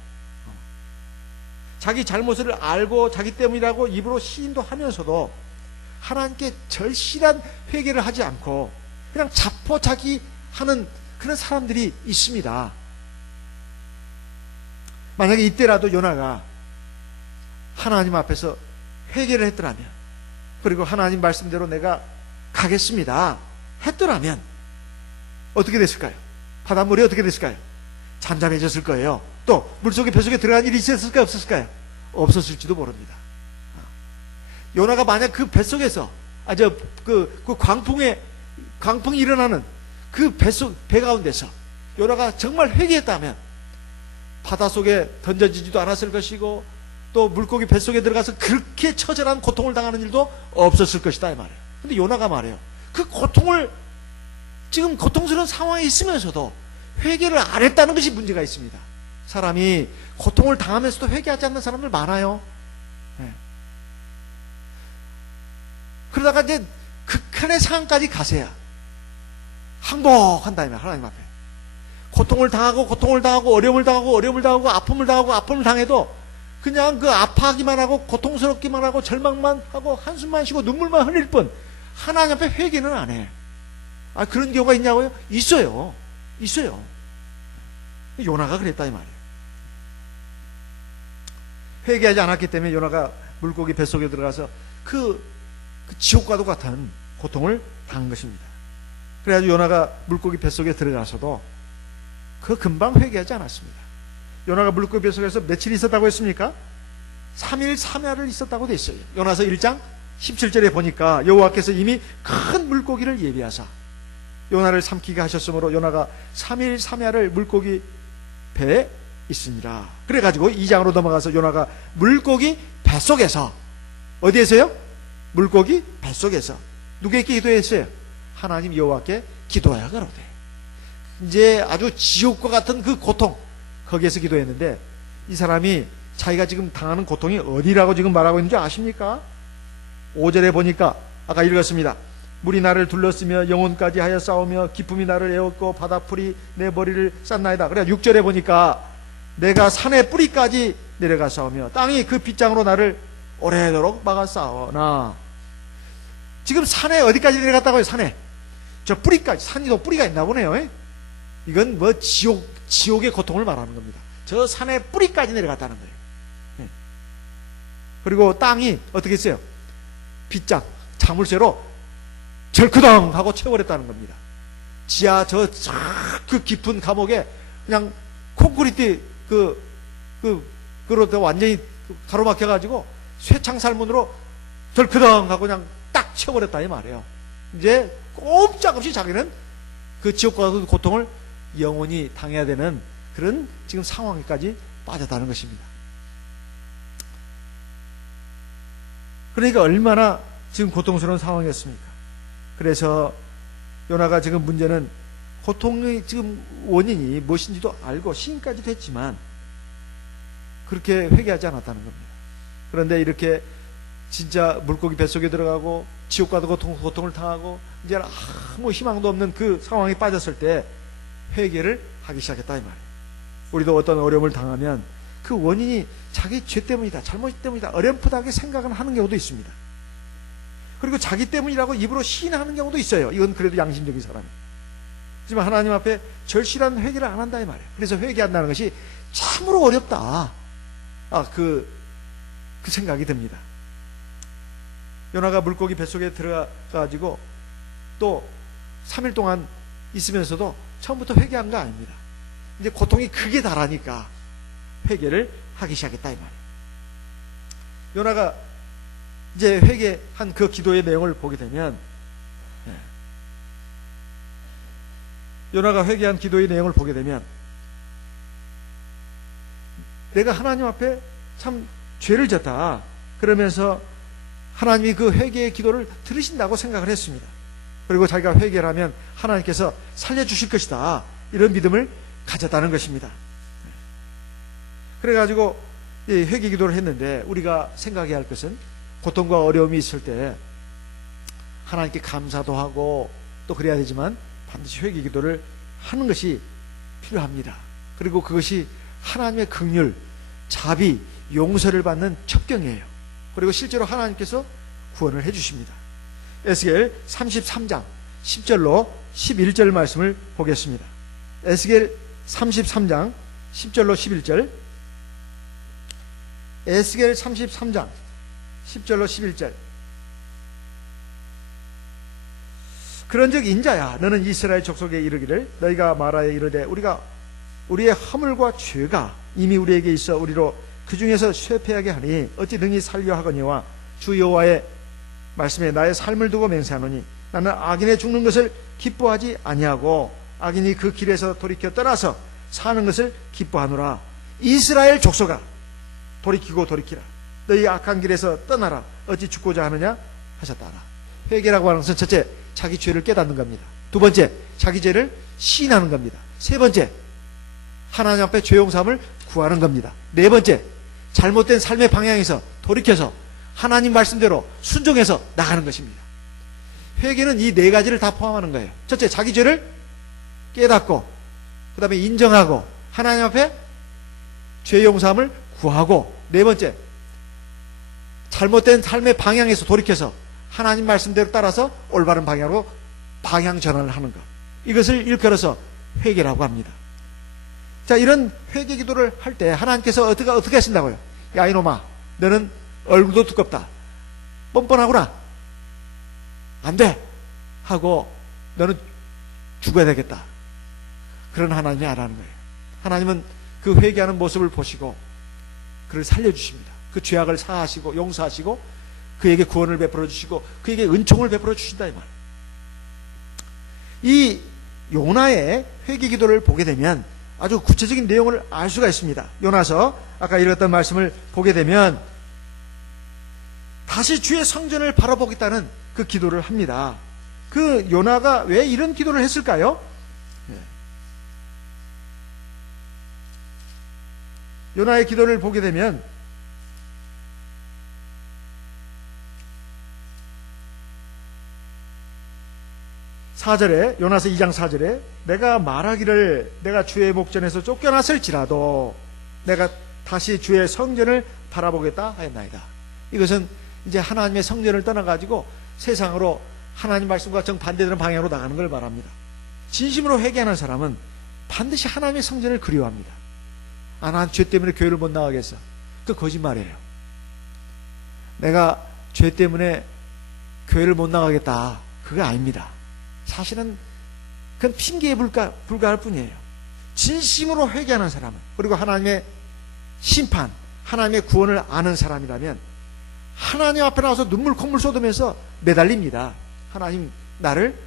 자기 잘못을 알고 자기 때문이라고 입으로 시인도 하면서도 하나님께 절실한 회개를 하지 않고 그냥 자포자기 하는 그런 사람들이 있습니다. 만약에 이때라도 요나가 하나님 앞에서 회개를 했더라면, 그리고 하나님 말씀대로 내가 가겠습니다 했더라면 어떻게 됐을까요? 바닷물이 어떻게 됐을까요? 잠잠해졌을 거예요. 또 물속에 뱃속에 들어간 일이 있었을까요? 없었을까요? 없었을지도 모릅니다. 요나가 만약 그 뱃속에서 그 광풍이 일어나는 그 배 가운데서 요나가 정말 회개했다면 바닷속에 던져지지도 않았을 것이고 또 물고기 뱃속에 들어가서 그렇게 처절한 고통을 당하는 일도 없었을 것이다 이 말이에요. 근데 요나가 말해요. 그 고통을 지금 고통스러운 상황에 있으면서도 회개를 안 했다는 것이 문제가 있습니다. 사람이 고통을 당하면서도 회개하지 않는 사람들 많아요. 네. 그러다가 이제 극한의 상황까지 가세야 항복한다 이 말이에요. 하나님 앞에 고통을 당하고 어려움을 당하고 아픔을 당해도 그냥 그 아파하기만 하고 고통스럽기만 하고 절망만 하고 한숨만 쉬고 눈물만 흘릴 뿐 하나님 앞에 회개는 안 해. 그런 경우가 있냐고요? 있어요. 요나가 그랬다 이 말이에요. 회개하지 않았기 때문에 요나가 물고기 뱃속에 들어가서 그 지옥과도 같은 고통을 당한 것입니다. 그래가지고 요나가 물고기 뱃속에 들어가서도 금방 회개하지 않았습니다. 요나가 물고기 뱃속에서 며칠 있었다고 했습니까? 3일 3야를 있었다고 돼 있어요. 요나서 1장 17절에 보니까 여호와께서 이미 큰 물고기를 예비하사 요나를 삼키게 하셨으므로 요나가 3일 3야를 물고기 배에 있으니라. 그래가지고 2장으로 넘어가서 요나가 물고기 뱃속에서 어디에서요? 물고기 뱃속에서 누구에게 기도했어요? 하나님 여호와께 기도하여 가로되. 이제 아주 지옥과 같은 그 고통 거기에서 기도했는데 이 사람이 자기가 지금 당하는 고통이 어디라고 지금 말하고 있는지 아십니까? 5절에 보니까 아까 읽었습니다. 물이 나를 둘렀으며 영혼까지 하여 싸우며 기품이 나를 에웠고 바다풀이 내 머리를 쌌나이다. 그래 6절에 보니까 내가 산의 뿌리까지 내려가 싸우며 땅이 그 빗장으로 나를 오래도록 막아 싸우나. 지금 산에 어디까지 내려갔다고요? 산에 저 뿌리까지. 산이도 뿌리가 있나 보네요. 이건 뭐 지옥의 고통을 말하는 겁니다. 저 산의 뿌리까지 내려갔다는 거예요. 그리고 땅이 어떻게 했어요? 빗장 자물쇠로 절크덩 하고 채워버렸다는 겁니다. 지하 그 깊은 감옥에 그냥 콘크리트 그로 완전히 가로막혀가지고 쇠창살문으로 절크덩 하고 그냥 딱 채워버렸다 이 말이에요. 이제 꼼짝없이 자기는 그 지옥과 그 고통을 영원히 당해야 되는 그런 지금 상황에까지 빠졌다는 것입니다. 그러니까 얼마나 지금 고통스러운 상황이었습니까? 그래서 요나가 지금 문제는 고통의 지금 원인이 무엇인지도 알고 시인까지도 했지만 그렇게 회개하지 않았다는 겁니다. 그런데 이렇게 진짜 물고기 뱃속에 들어가고 지옥과도 고통을 당하고 이제 아무 희망도 없는 그 상황에 빠졌을 때 회개를 하기 시작했다 이 말이에요. 우리도 어떤 어려움을 당하면 그 원인이 자기 죄 때문이다, 잘못 때문이다, 어렴풋하게 생각을 하는 경우도 있습니다. 그리고 자기 때문이라고 입으로 시인하는 경우도 있어요. 이건 그래도 양심적인 사람이. 하지만 하나님 앞에 절실한 회개를 안 한다 이 말이에요. 그래서 회개한다는 것이 참으로 어렵다. 그 생각이 듭니다. 요나가 물고기 뱃속에 들어가가지고 또 3일 동안 있으면서도 처음부터 회개한 거 아닙니다. 이제 고통이 극에 달하니까 회개를 하기 시작했다 이 말이에요. 요나가 이제 회개한 그 기도의 내용을 보게 되면 요나가 회개한 기도의 내용을 보게 되면 내가 하나님 앞에 참 죄를 졌다 그러면서 하나님이 그 회개의 기도를 들으신다고 생각을 했습니다. 그리고 자기가 회개를 하면 하나님께서 살려주실 것이다 이런 믿음을 가졌다는 것입니다. 그래가지고 회개 기도를 했는데 우리가 생각해야 할 것은 고통과 어려움이 있을 때 하나님께 감사도 하고 또 그래야 되지만 반드시 회개 기도를 하는 것이 필요합니다. 그리고 그것이 하나님의 긍휼, 자비, 용서를 받는 첩경이에요. 그리고 실제로 하나님께서 구원을 해주십니다. 에스겔 33장 10절로 11절 말씀을 보겠습니다. 에스겔 33장 10절로 11절. 에스겔 33장 10절로 11절. 그런즉 인자야, 너는 이스라엘 족속에 이르기를, 너희가 말하여 이르되 우리의 허물과 죄가 이미 우리에게 있어 우리로 그 중에서 쇠폐하게 하니 어찌 능히 살려 하거니와 주 여호와의 말씀에 나의 삶을 두고 맹세하노니 나는 악인의 죽는 것을 기뻐하지 아니하고 악인이 그 길에서 돌이켜 떠나서 사는 것을 기뻐하노라. 이스라엘 족속아, 돌이키고 돌이키라. 너희 악한 길에서 떠나라. 어찌 죽고자 하느냐 하셨다라. 회개라고 하는 것은 첫째, 자기 죄를 깨닫는 겁니다. 두 번째, 자기 죄를 시인하는 겁니다. 세 번째, 하나님 앞에 죄 용서함을 구하는 겁니다. 네 번째, 잘못된 삶의 방향에서 돌이켜서 하나님 말씀대로 순종해서 나가는 것입니다. 회개는 이 네 가지를 다 포함하는 거예요. 첫째, 자기 죄를 깨닫고, 그 다음에 인정하고, 하나님 앞에 죄 용서함을 구하고, 네 번째, 잘못된 삶의 방향에서 돌이켜서 하나님 말씀대로 따라서 올바른 방향으로 방향 전환을 하는 것. 이것을 일컬어서 회개라고 합니다. 자, 이런 회개 기도를 할 때 하나님께서 어떻게 하신다고요? 야, 이놈아, 너는 얼굴도 두껍다. 뻔뻔하구나. 안 돼. 하고 너는 죽어야 되겠다. 그런 하나님이 아니라는 거예요. 하나님은 그 회개하는 모습을 보시고 그를 살려주십니다. 그 죄악을 사하시고 용서하시고 그에게 구원을 베풀어 주시고 그에게 은총을 베풀어 주신다, 이 말. 이 요나의 회개 기도를 보게 되면 아주 구체적인 내용을 알 수가 있습니다. 요나서 아까 읽었던 말씀을 보게 되면 다시 주의 성전을 바라보겠다는 그 기도를 합니다. 그 요나가 왜 이런 기도를 했을까요? 요나의 기도를 보게 되면 4절에, 요나서 2장 4절에 내가 말하기를 내가 주의 목전에서 쫓겨났을지라도 내가 다시 주의 성전을 바라보겠다 하였나이다. 이것은 이제 하나님의 성전을 떠나가지고 세상으로 하나님 말씀과 정반대되는 방향으로 나가는 걸 말합니다. 진심으로 회개하는 사람은 반드시 하나님의 성전을 그리워합니다. 아, 난 죄 때문에 교회를 못 나가겠어. 그 거짓말이에요. 내가 죄 때문에 교회를 못 나가겠다, 그거 아닙니다. 사실은 그건 핑계에 불과할 뿐이에요. 진심으로 회개하는 사람은, 그리고 하나님의 심판, 하나님의 구원을 아는 사람이라면 하나님 앞에 나와서 눈물 콧물 쏟으면서 매달립니다. 하나님, 나를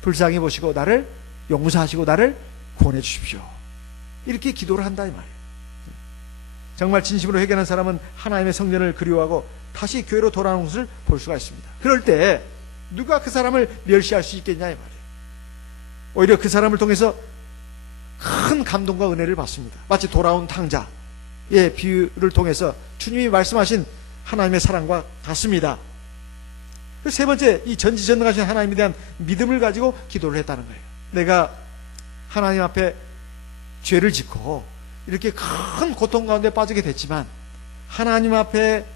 불쌍히 보시고 나를 용서하시고 나를 구원해 주십시오. 이렇게 기도를 한다, 이 말이에요. 정말 진심으로 회개하는 사람은 하나님의 성전을 그리워하고 다시 교회로 돌아오는 것을 볼 수가 있습니다. 그럴 때 누가 그 사람을 멸시할 수 있겠냐, 이 말이에요. 오히려 그 사람을 통해서 큰 감동과 은혜를 받습니다. 마치 돌아온 탕자의 비유를 통해서 주님이 말씀하신 하나님의 사랑과 같습니다. 세 번째, 이 전지전능하신 하나님에 대한 믿음을 가지고 기도를 했다는 거예요. 내가 하나님 앞에 죄를 짓고 이렇게 큰 고통 가운데 빠지게 됐지만 하나님 앞에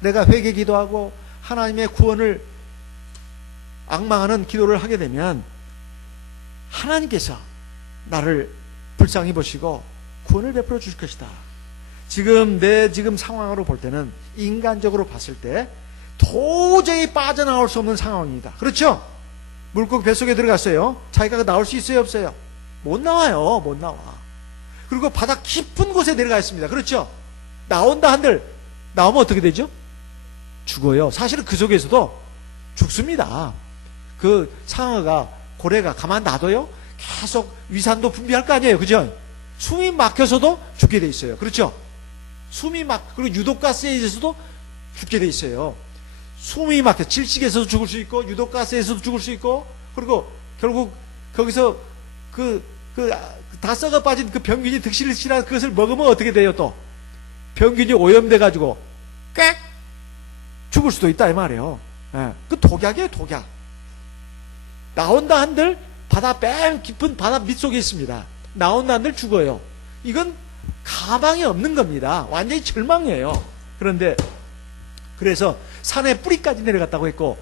내가 회개 기도하고 하나님의 구원을 앙망하는 기도를 하게 되면 하나님께서 나를 불쌍히 보시고 구원을 베풀어 주실 것이다. 지금 내 상황으로 볼 때는, 인간적으로 봤을 때 도저히 빠져나올 수 없는 상황입니다. 그렇죠? 물고기 뱃속에 들어갔어요. 자기가 나올 수 있어요, 없어요? 못 나와요. 못 나와. 그리고 바다 깊은 곳에 내려가 있습니다. 그렇죠? 나온다 한들 나오면 어떻게 되죠? 죽어요. 사실은 그 속에서도 죽습니다. 그 상어가, 고래가 가만 놔둬요? 계속 위산도 분비할 거 아니에요. 그죠? 숨이 막혀서도 죽게 돼 있어요. 그렇죠? 그리고 유독가스에 의해서도 죽게 돼 있어요. 숨이 막혀, 질식에서도 죽을 수 있고, 유독가스에서도 죽을 수 있고, 그리고 결국 거기서 다 썩어 빠진 그 병균이 득실실한 그것을 먹으면 어떻게 돼요? 또 병균이 오염돼 가지고 꽥 죽을 수도 있다, 이 말이에요. 예, 그 독약이에요, 독약. 나온다 한들 바다 맨 깊은 바다 밑속에 있습니다. 나온다 한들 죽어요. 이건 가망이 없는 겁니다. 완전히 절망이에요. 그런데 그래서 산의 뿌리까지 내려갔다고 했고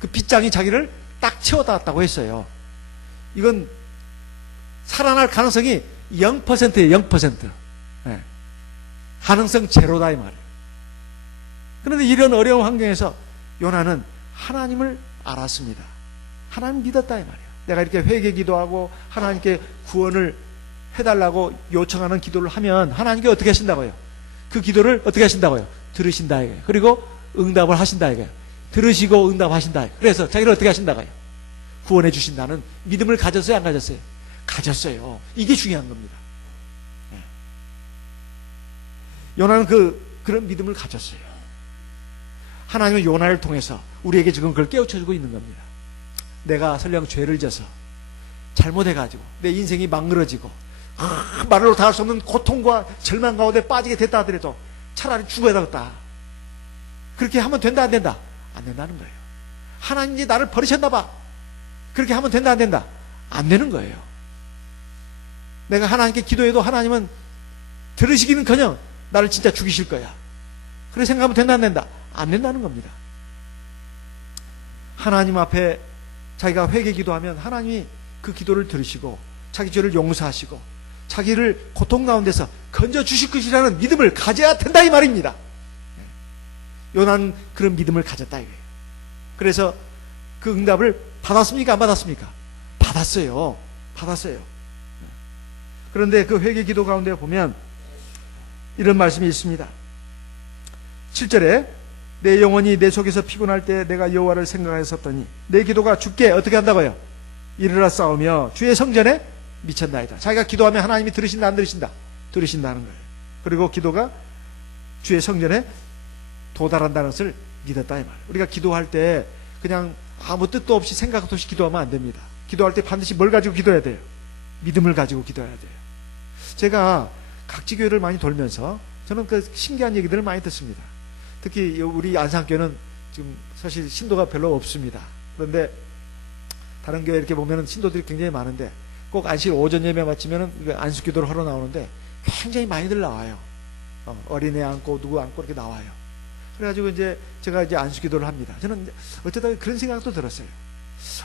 그 빗장이 자기를 딱 채워닿았다고 했어요. 이건 살아날 가능성이 0%예요. 0%. 네. 가능성 제로다 이 말이에요. 그런데 이런 어려운 환경에서 요나는 하나님을 알았습니다. 하나님 믿었다 이 말이에요. 내가 이렇게 회개 기도하고 하나님께 구원을 해달라고 요청하는 기도를 하면 하나님께 어떻게 하신다고요? 그 기도를 어떻게 하신다고요? 들으신다 이거예요. 그리고 응답을 하신다 이거예요. 들으시고 응답하신다. 그래서 자기를 어떻게 하신다고요? 구원해 주신다는 믿음을 가졌어요? 안 가졌어요? 가졌어요. 이게 중요한 겁니다. 네. 요나는 그런 믿음을 가졌어요. 하나님은 요나를 통해서 우리에게 지금 그걸 깨우쳐주고 있는 겁니다. 내가 설령 죄를 져서 잘못해가지고 내 인생이 망그러지고 말로 다 할 수 없는 고통과 절망 가운데 빠지게 됐다 하더라도 차라리 죽어야 되겠다. 그렇게 하면 된다 안 된다? 안 된다는 거예요. 하나님이 나를 버리셨나 봐. 그렇게 하면 된다 안 된다? 안 되는 거예요. 내가 하나님께 기도해도 하나님은 들으시기는커녕 나를 진짜 죽이실 거야. 그렇게 생각하면 된다 안 된다? 안 된다는 겁니다. 하나님 앞에 자기가 회개 기도하면 하나님이 그 기도를 들으시고 자기 죄를 용서하시고 자기를 고통 가운데서 건져 주실 것이라는 믿음을 가져야 된다 이 말입니다. 요나는 그런 믿음을 가졌다 이거예요. 그래서 그 응답을 받았습니까? 안 받았습니까? 받았어요. 받았어요. 그런데 그 회개 기도 가운데 보면 이런 말씀이 있습니다. 7절에 내 영혼이 내 속에서 피곤할 때 내가 여호와를 생각하였었더니 내 기도가 주께 어떻게 한다고요? 이르러 싸우며 주의 성전에 미쳤나이다. 자기가 기도하면 하나님이 들으신다 안 들으신다? 들으신다는 거예요. 그리고 기도가 주의 성전에 도달한다는 것을 믿었다 이 말이에요. 우리가 기도할 때 그냥 아무 뜻도 없이 생각도 없이 기도하면 안 됩니다. 기도할 때 반드시 뭘 가지고 기도해야 돼요? 믿음을 가지고 기도해야 돼요. 제가 각지교회를 많이 돌면서 저는 그 신기한 얘기들을 많이 듣습니다. 특히 우리 안산교회는 지금 사실 신도가 별로 없습니다. 그런데 다른 교회 이렇게 보면 신도들이 굉장히 많은데 꼭 안식 오전 예배 마치면 안수기도를 하러 나오는데 굉장히 많이들 나와요. 어린애 안고 누구 안고 이렇게 나와요. 그래가지고 이제 제가 이제 안수기도를 합니다. 저는 어쩌다 그런 생각도 들었어요.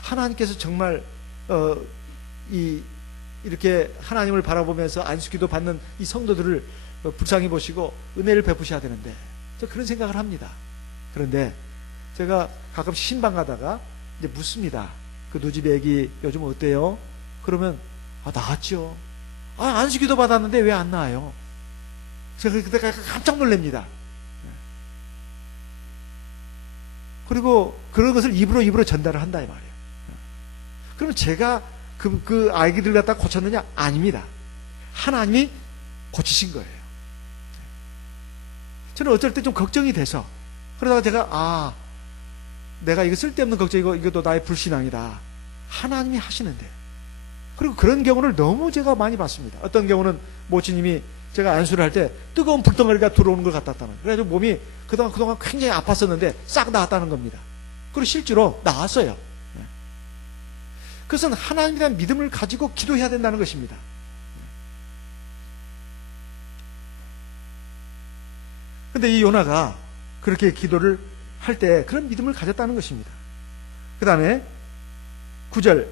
하나님께서 정말 이렇게 하나님을 바라보면서 안수기도 받는 이 성도들을 불쌍히 보시고 은혜를 베푸셔야 되는데 저 그런 생각을 합니다. 그런데 제가 가끔씩 신방 가다가 이제 묻습니다. 그 누집 애기 요즘 어때요? 그러면 나았죠. 안수기도 받았는데 왜 안 나아요? 제가 그때 깜짝 놀랍니다. 그리고 그런 것을 입으로 전달을 한다 이 말이에요. 그러면 제가 그 아이들 갖다 고쳤느냐? 아닙니다. 하나님이 고치신 거예요. 저는 어쩔 때 좀 걱정이 돼서 그러다가 제가 내가 이거 쓸데없는 걱정이고 이것도 나의 불신앙이다. 하나님이 하시는데. 그리고 그런 경우를 너무 제가 많이 봤습니다. 어떤 경우는 모치님이 제가 안수를 할 때 뜨거운 불덩어리가 들어오는 걸 같았다는 거예요. 그래가지고 몸이 그동안 굉장히 아팠었는데 싹 나았다는 겁니다. 그리고 실제로 나았어요. 그것은 하나님에 대한 믿음을 가지고 기도해야 된다는 것입니다. 그런데 이 요나가 그렇게 기도를 할 때 그런 믿음을 가졌다는 것입니다. 그 다음에 9절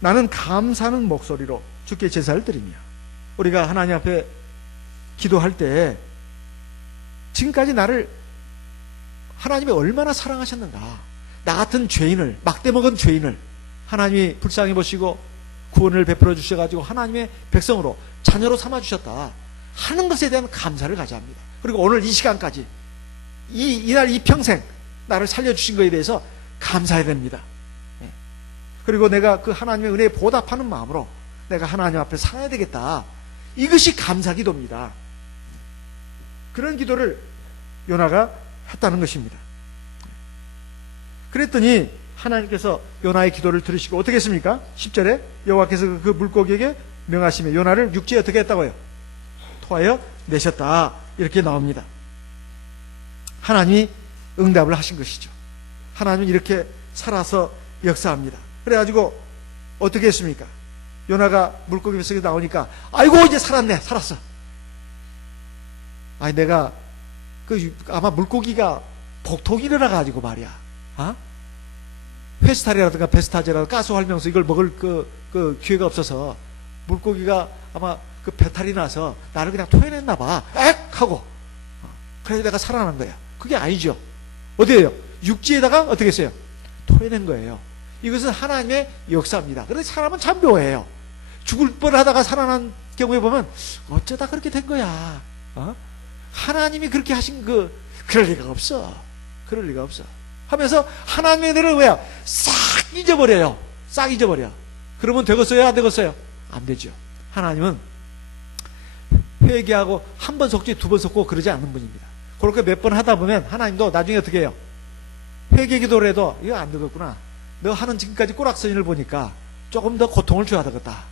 나는 감사하는 목소리로 주께 제사를 드리며. 우리가 하나님 앞에 기도할 때 지금까지 나를 하나님이 얼마나 사랑하셨는가. 나 같은 죄인을, 막대먹은 죄인을 하나님이 불쌍히 보시고 구원을 베풀어 주셔가지고 하나님의 백성으로 자녀로 삼아주셨다 하는 것에 대한 감사를 가져야 합니다. 그리고 오늘 이 시간까지 이날 이 평생 나를 살려주신 것에 대해서 감사해야 됩니다. 그리고 내가 그 하나님의 은혜에 보답하는 마음으로 내가 하나님 앞에 살아야 되겠다. 이것이 감사 기도입니다. 그런 기도를 요나가 했다는 것입니다. 그랬더니 하나님께서 요나의 기도를 들으시고 어떻게 했습니까? 10절에 여호와께서 그 물고기에게 명하시며 요나를 육지에 어떻게 했다고요? 토하여 내셨다. 이렇게 나옵니다. 하나님이 응답을 하신 것이죠. 하나님은 이렇게 살아서 역사합니다. 그래가지고 어떻게 했습니까? 요나가 물고기 뱃속에 나오니까 아이고 이제 살았어. 아니 내가 아마 물고기가 복통이 일어나가지고 말이야. 페스탈이라든가 베스타제라든가 가스활명수 이걸 먹을 그 기회가 없어서 물고기가 아마 그 배탈이 나서 나를 그냥 토해냈나 봐. 액! 하고. 그래서 내가 살아난 거야. 그게 아니죠. 어디에요? 육지에다가 어떻게 했어요? 토해낸 거예요. 이것은 하나님의 역사입니다. 그런데 사람은 참 묘해요. 죽을 뻔하다가 살아난 경우에 보면 어쩌다 그렇게 된 거야. 하나님이 그렇게 하신 그럴 리가 없어. 그럴 리가 없어. 하면서 하나님의 은혜를 왜요? 싹 잊어버려요. 싹 잊어버려. 그러면 되겠어요? 안 되겠어요? 안 되죠. 하나님은 회개하고 한 번 속지 두 번 속고 그러지 않는 분입니다. 그렇게 몇 번 하다 보면 하나님도 나중에 어떻게 해요? 회개 기도를 해도 이거 안 되겠구나. 너 하는 지금까지 꼬락서인을 보니까 조금 더 고통을 줘야 되겠다.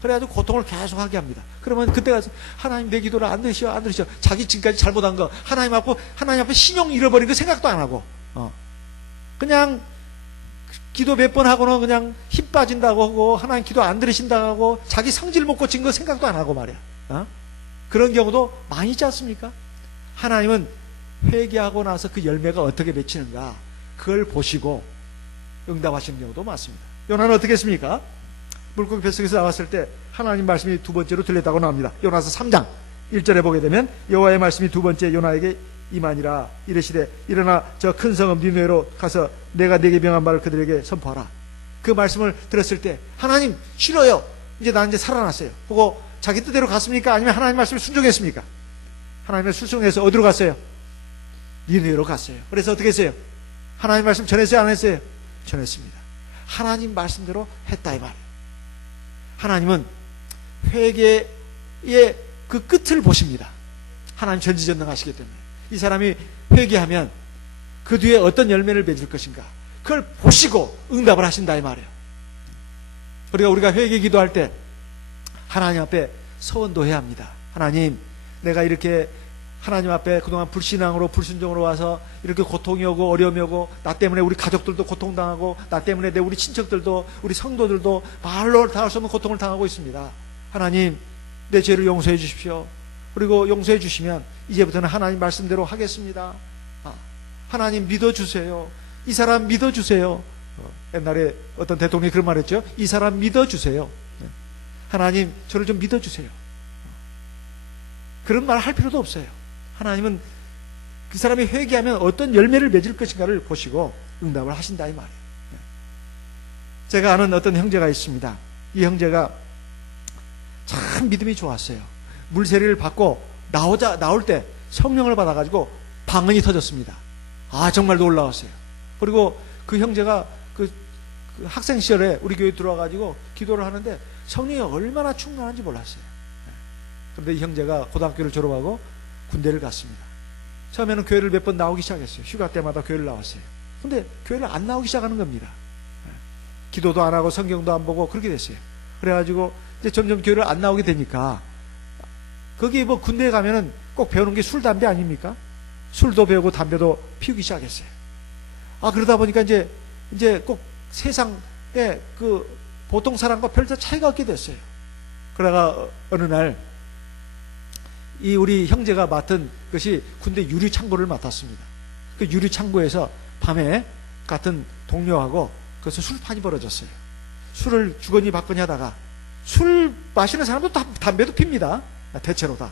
그래가지고 고통을 계속 하게 합니다. 그러면 그때 가서 하나님 내 기도를 안 들으셔. 자기 지금까지 잘못한 거 하나님 앞에 신용 잃어버린 거 생각도 안 하고 그냥 기도 몇 번 하고는 그냥 힘 빠진다고 하고 하나님 기도 안 들으신다고 하고 자기 성질 못 고친 거 생각도 안 하고 말이야. 그런 경우도 많이 있지 않습니까? 하나님은 회개하고 나서 그 열매가 어떻게 맺히는가 그걸 보시고 응답하시는 경우도 많습니다. 요나는 어떻게 했습니까? 물고기 뱃속에서 나왔을 때 하나님 말씀이 두 번째로 들렸다고 나옵니다. 요나서 3장 1절에 보게 되면 여호와의 말씀이 두 번째 요나에게 임하니라. 이르시되 일어나 저 큰 성읍 니느웨로 가서 내가 네게 명한 말을 그들에게 선포하라. 그 말씀을 들었을 때 하나님 싫어요. 난 이제 살아났어요. 그거 자기 뜻대로 갔습니까? 아니면 하나님 말씀을 순종했습니까? 하나님을 순종해서 어디로 갔어요? 니느웨로 갔어요. 그래서 어떻게 했어요? 하나님 말씀 전했어요? 안 했어요? 전했습니다. 하나님 말씀대로 했다 이 말이에요. 하나님은 회개의 그 끝을 보십니다. 하나님 전지전능하시기 때문에 이 사람이 회개하면 그 뒤에 어떤 열매를 맺을 것인가 그걸 보시고 응답을 하신다 이 말이에요. 그러니까 우리가 회개 기도할 때 하나님 앞에 서원도 해야 합니다. 하나님 내가 이렇게 하나님 앞에 그동안 불신앙으로 불순종으로 와서 이렇게 고통이 오고 어려움이 오고 나 때문에 우리 가족들도 고통당하고 나 때문에 우리 친척들도 우리 성도들도 말로 다 할 수 없는 고통을 당하고 있습니다. 하나님 내 죄를 용서해 주십시오. 그리고 용서해 주시면 이제부터는 하나님 말씀대로 하겠습니다. 하나님 믿어주세요. 이 사람 믿어주세요. 옛날에 어떤 대통령이 그런 말 했죠. 이 사람 믿어주세요. 하나님 저를 좀 믿어주세요. 그런 말 할 필요도 없어요. 하나님은 그 사람이 회개하면 어떤 열매를 맺을 것인가를 보시고 응답을 하신다 이 말이에요. 제가 아는 어떤 형제가 있습니다. 이 형제가 참 믿음이 좋았어요. 물세례를 받고 나올 때 성령을 받아가지고 방언이 터졌습니다. 정말 놀라웠어요. 그리고 그 형제가 그 학생 시절에 우리 교회 들어와가지고 기도를 하는데 성령이 얼마나 충만한지 몰랐어요. 그런데 이 형제가 고등학교를 졸업하고 군대를 갔습니다. 처음에는 교회를 몇 번 나오기 시작했어요. 휴가 때마다 교회를 나왔어요. 근데 교회를 안 나오기 시작하는 겁니다. 기도도 안 하고 성경도 안 보고 그렇게 됐어요. 그래가지고 이제 점점 교회를 안 나오게 되니까 거기 뭐 군대에 가면은 꼭 배우는 게 술, 담배 아닙니까? 술도 배우고 담배도 피우기 시작했어요. 그러다 보니까 이제 꼭 세상에 그 보통 사람과 별 차이가 없게 됐어요. 그러다가 어느 날 이 우리 형제가 맡은 것이 군대 유리 창고를 맡았습니다. 그 유리 창고에서 밤에 같은 동료하고 그래서 술판이 벌어졌어요. 술을 주거니 받거니 하다가 술 마시는 사람도 담배도 핍니다. 대체로 다.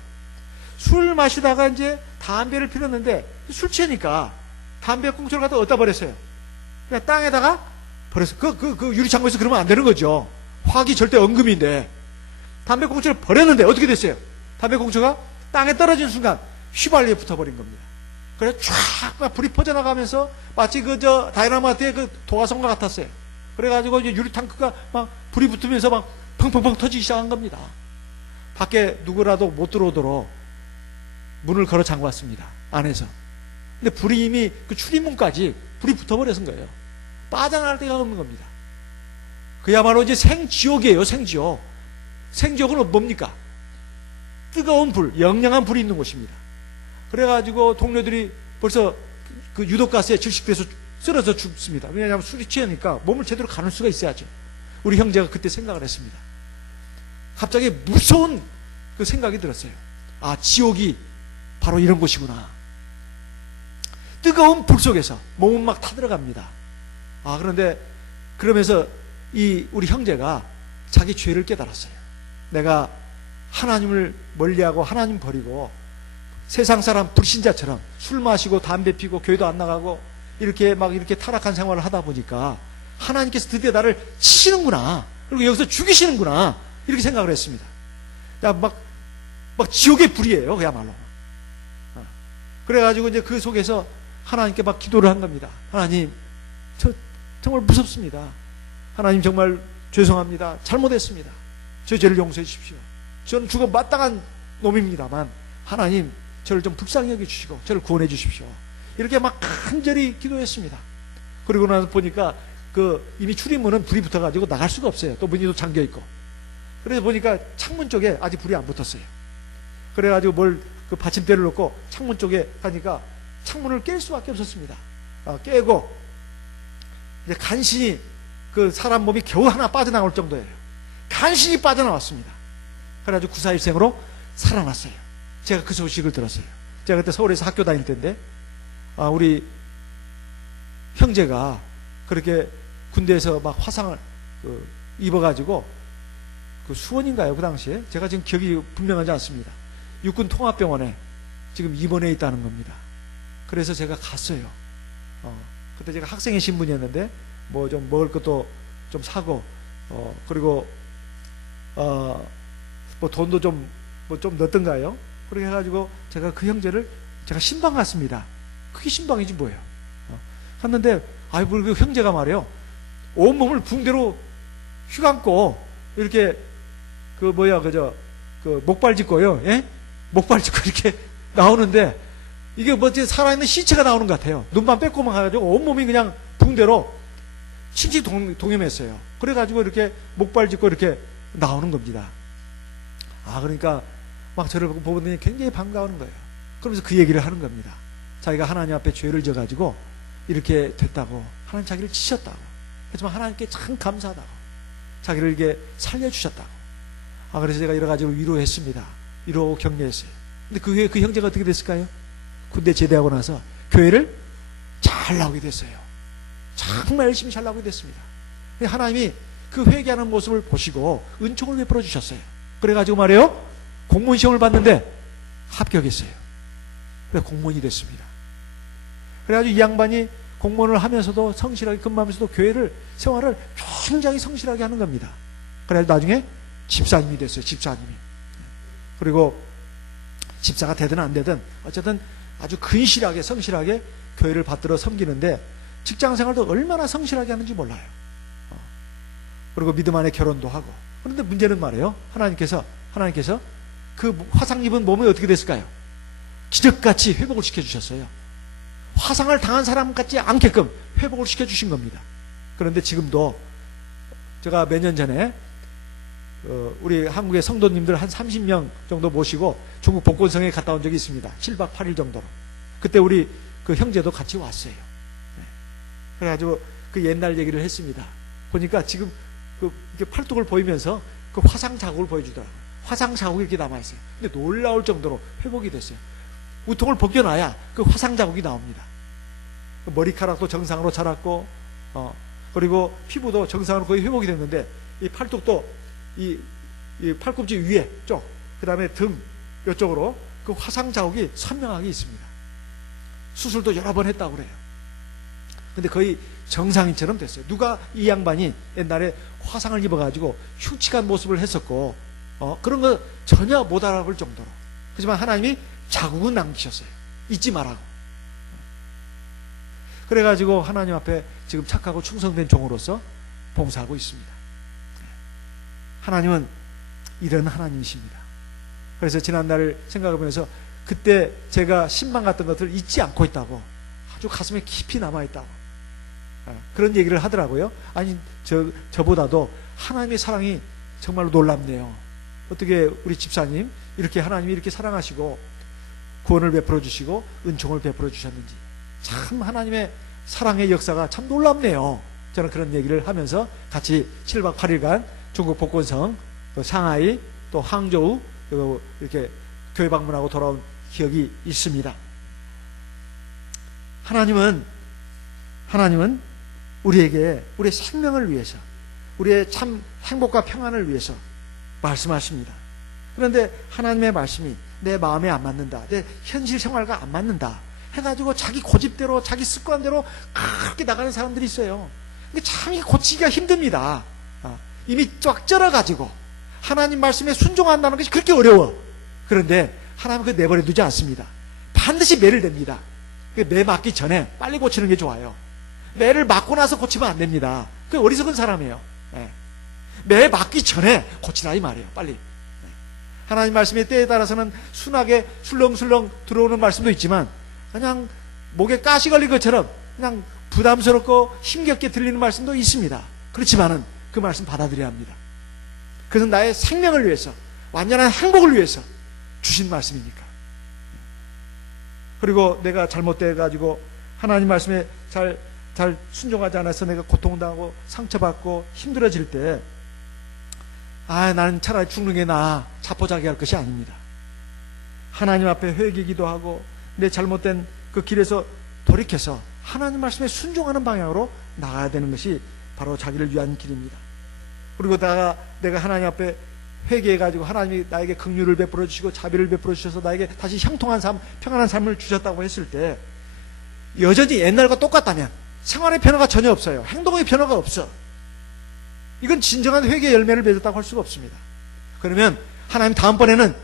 술 마시다가 이제 담배를 피웠는데 술 취하니까 담배 꽁초를 갖다 어디다 버렸어요. 그냥 땅에다가 버렸어요. 그 유리 창고에서 그러면 안 되는 거죠. 화학이 절대 언금인데 담배 꽁초를 버렸는데 어떻게 됐어요? 담배 꽁초가 땅에 떨어진 순간 휘발유에 붙어버린 겁니다. 그래서 쫙 불이 퍼져나가면서 마치 다이너마이트의 그 도화선과 같았어요. 그래가지고 이제 유리 탱크가 막 불이 붙으면서 막 펑펑펑 터지기 시작한 겁니다. 밖에 누구라도 못 들어오도록 문을 걸어 잠갔습니다. 안에서. 근데 불이 이미 그 출입문까지 불이 붙어버려서 거예요. 빠져나갈 데가 없는 겁니다. 그야말로 이제 생지옥이에요. 생지옥. 생지옥은 뭡니까? 뜨거운 불, 영영한 불이 있는 곳입니다. 그래가지고 동료들이 벌써 그 유독가스에 질식돼서 쓰러져 죽습니다. 왜냐하면 술이 취하니까 몸을 제대로 가눌 수가 있어야죠. 우리 형제가 그때 생각을 했습니다. 갑자기 무서운 그 생각이 들었어요. 아, 지옥이 바로 이런 곳이구나. 뜨거운 불 속에서 몸은 막 타들어갑니다. 아, 그런데 그러면서 우리 형제가 자기 죄를 깨달았어요. 내가 하나님을 멀리하고 하나님 버리고 세상 사람 불신자처럼 술 마시고 담배 피고 교회도 안 나가고 이렇게 타락한 생활을 하다 보니까 하나님께서 드디어 나를 치시는구나. 그리고 여기서 죽이시는구나. 이렇게 생각을 했습니다. 막 지옥의 불이에요. 그야말로. 그래가지고 이제 그 속에서 하나님께 막 기도를 한 겁니다. 하나님, 저 정말 무섭습니다. 하나님 정말 죄송합니다. 잘못했습니다. 저 죄를 용서해 주십시오. 저는 죽어 마땅한 놈입니다만 하나님 저를 좀 불쌍히 여겨주시고 저를 구원해 주십시오. 이렇게 막 간절히 기도했습니다. 그리고 나서 보니까 이미 출입문은 불이 붙어가지고 나갈 수가 없어요. 또 문이 또 잠겨있고. 그래서 보니까 창문 쪽에 아직 불이 안 붙었어요. 그래가지고 그 받침대를 놓고 창문 쪽에 가니까 창문을 깰 수밖에 없었습니다. 깨고 이제 간신히 그 사람 몸이 겨우 하나 빠져나올 정도예요. 간신히 빠져나왔습니다. 그래가지고 구사일생으로 살아났어요. 제가 그 소식을 들었어요. 제가 그때 서울에서 학교 다닐 때인데 우리 형제가 그렇게 군대에서 막 화상을 입어가지고 그 수원인가요? 그 당시에 제가 지금 기억이 분명하지 않습니다. 육군 통합병원에 지금 입원해 있다는 겁니다. 그래서 제가 갔어요. 그때 제가 학생의 신분이었는데 뭐 좀 먹을 것도 좀 사고 그리고 뭐 돈도 좀 넣었던가요? 그렇게 해가지고 제가 그 형제를 제가 신방 갔습니다. 그게 신방이지 뭐예요. 갔는데 그 형제가 말이에요. 온몸을 붕대로 휘감고 이렇게 그 목발 짚고요. 예? 목발 짚고 이렇게 나오는데 이게 살아있는 시체가 나오는 것 같아요. 눈만 빼고만 가가지고 온몸이 그냥 붕대로 신체 동염했어요. 그래가지고 이렇게 목발 짚고 이렇게 나오는 겁니다. 그러니까 막 저를 보더니 굉장히 반가워하는 거예요. 그러면서 그 얘기를 하는 겁니다. 자기가 하나님 앞에 죄를 져가지고 이렇게 됐다고, 하나님 자기를 치셨다고, 하지만 하나님께 참 감사하다고, 자기를 이렇게 살려주셨다고. 그래서 제가 여러 가지로 위로했습니다. 위로 격려했어요. 근데 그 후에 그 형제가 어떻게 됐을까요? 군대 제대하고 나서 교회를 잘 나오게 됐어요. 정말 열심히 잘 나오게 됐습니다. 하나님이 그 회개하는 모습을 보시고 은총을 베풀어 주셨어요. 그래가지고 말이에요, 공무원 시험을 봤는데 합격했어요. 그래서 공무원이 됐습니다. 그래가지고 이 양반이 공무원을 하면서도 성실하게 근무하면서도 교회를 생활을 굉장히 성실하게 하는 겁니다. 그래서 나중에 집사님이 됐어요. 집사님이. 그리고 집사가 되든 안 되든 어쨌든 아주 근실하게 성실하게 교회를 받들어 섬기는데 직장생활도 얼마나 성실하게 하는지 몰라요. 그리고 믿음 안에 결혼도 하고. 그런데 문제는 말이에요, 하나님께서 그 화상 입은 몸이 어떻게 됐을까요? 기적같이 회복을 시켜주셨어요. 화상을 당한 사람 같지 않게끔 회복을 시켜주신 겁니다. 그런데 지금도 제가 몇 년 전에 우리 한국의 성도님들 한 30명 정도 모시고 중국 복권성에 갔다 온 적이 있습니다. 7박 8일 정도로. 그때 우리 그 형제도 같이 왔어요. 그래가지고 그 옛날 얘기를 했습니다. 보니까 지금 이렇게 팔뚝을 보이면서 그 화상 자국을 보여주더라고요. 화상 자국이 이렇게 남아있어요. 근데 놀라울 정도로 회복이 됐어요. 우통을 벗겨놔야 그 화상 자국이 나옵니다. 머리카락도 정상으로 자랐고, 그리고 피부도 정상으로 거의 회복이 됐는데, 이 팔뚝도 이 팔꿈치 위에 쪽, 그 다음에 등 이쪽으로 그 화상 자국이 선명하게 있습니다. 수술도 여러 번 했다고 그래요. 근데 거의 정상인처럼 됐어요. 누가 이 양반이 옛날에 화상을 입어가지고 흉측한 모습을 했었고, 그런 거 전혀 못 알아볼 정도로. 하지만 하나님이 자국은 남기셨어요. 잊지 말라고. 그래가지고 하나님 앞에 지금 착하고 충성된 종으로서 봉사하고 있습니다. 하나님은 이런 하나님이십니다. 그래서 지난날을 생각하면서 그때 제가 신방 갔던 것들을 잊지 않고 있다고, 아주 가슴에 깊이 남아있다고, 그런 얘기를 하더라고요. 아니 저보다도 하나님의 사랑이 정말로 놀랍네요. 어떻게 우리 집사님 이렇게 하나님이 이렇게 사랑하시고 구원을 베풀어 주시고 은총을 베풀어 주셨는지, 참 하나님의 사랑의 역사가 참 놀랍네요. 저는 그런 얘기를 하면서 같이 7박 8일간 중국 복건성, 또 상하이, 또 항저우 이렇게 교회 방문하고 돌아온 기억이 있습니다. 하나님은 우리에게 우리의 생명을 위해서, 우리의 참 행복과 평안을 위해서 말씀하십니다. 그런데 하나님의 말씀이 내 마음에 안 맞는다, 내 현실 생활과 안 맞는다 해가지고 자기 고집대로, 자기 습관대로 그렇게 나가는 사람들이 있어요. 근데 참 이게 고치기가 힘듭니다. 이미 쫙 쩔어가지고 하나님 말씀에 순종한다는 것이 그렇게 어려워. 그런데 하나님은 그거 내버려 두지 않습니다. 반드시 매를 댑니다. 매 맞기 전에 빨리 고치는 게 좋아요. 매를 맞고 나서 고치면 안 됩니다. 그게 어리석은 사람이에요. 매 맞기 전에 고치라 이 말이에요. 빨리. 하나님 말씀의 때에 따라서는 순하게 술렁술렁 들어오는 말씀도 있지만 그냥 목에 가시 걸린 것처럼 그냥 부담스럽고 힘겹게 들리는 말씀도 있습니다. 그렇지만은 그 말씀 받아들여야 합니다. 그것은 나의 생명을 위해서, 완전한 행복을 위해서 주신 말씀이니까. 그리고 내가 잘못돼가지고 하나님 말씀에 잘 순종하지 않아서 내가 고통당하고 상처받고 힘들어질 때, 나는 차라리 죽는 게 나아 자포자기할 것이 아닙니다. 하나님 앞에 회개기도 하고 내 잘못된 그 길에서 돌이켜서 하나님 말씀에 순종하는 방향으로 나가야 되는 것이 바로 자기를 위한 길입니다. 그리고 내가 하나님 앞에 회개해가지고 하나님이 나에게 긍휼을 베풀어 주시고 자비를 베풀어 주셔서 나에게 다시 형통한 삶, 평안한 삶을 주셨다고 했을 때 여전히 옛날과 똑같다면 생활의 변화가 전혀 없어요. 행동의 변화가 없어. 이건 진정한 회개의 열매를 맺었다고 할 수가 없습니다. 그러면 하나님 다음번에는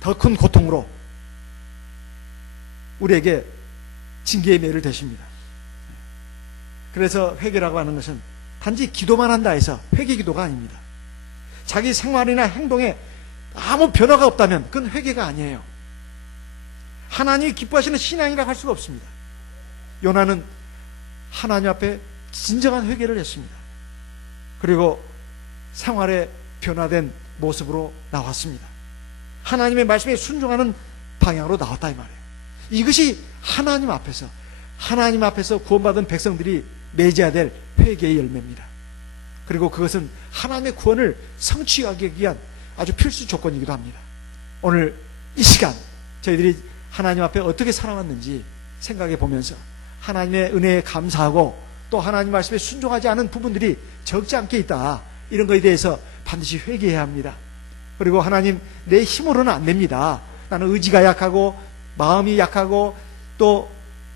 더 큰 고통으로 우리에게 징계의 매를 대십니다. 그래서 회개라고 하는 것은 단지 기도만 한다 해서 회개 기도가 아닙니다. 자기 생활이나 행동에 아무 변화가 없다면 그건 회개가 아니에요. 하나님이 기뻐하시는 신앙이라고 할 수가 없습니다. 요나는 하나님 앞에 진정한 회개를 했습니다. 그리고 생활에 변화된 모습으로 나왔습니다. 하나님의 말씀에 순종하는 방향으로 나왔다 이 말이에요. 이것이 하나님 앞에서 구원받은 백성들이 맺어야 될 회개의 열매입니다. 그리고 그것은 하나님의 구원을 성취하기 위한 아주 필수 조건이기도 합니다. 오늘 이 시간 저희들이 하나님 앞에 어떻게 살아왔는지 생각해 보면서 하나님의 은혜에 감사하고 또 하나님 말씀에 순종하지 않은 부분들이 적지 않게 있다, 이런 것에 대해서 반드시 회개해야 합니다. 그리고 하나님, 내 힘으로는 안 됩니다. 나는 의지가 약하고 마음이 약하고 또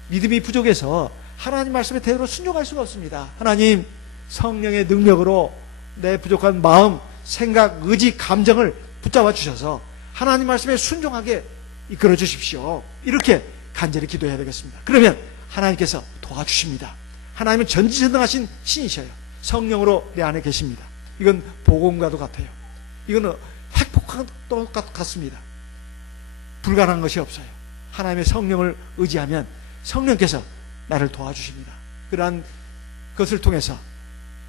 믿음이 부족해서 하나님 말씀에 대대로 순종할 수가 없습니다. 하나님, 성령의 능력으로 내 부족한 마음, 생각, 의지, 감정을 붙잡아 주셔서 하나님 말씀에 순종하게 이끌어 주십시오. 이렇게 간절히 기도해야 되겠습니다. 그러면 하나님께서 도와주십니다. 하나님은 전지전능하신 신이셔요. 성령으로 내 안에 계십니다. 이건 복음과도 같아요. 이건 핵폭과도 같습니다. 불가능한 것이 없어요. 하나님의 성령을 의지하면 성령께서 나를 도와주십니다. 그러한 것을 통해서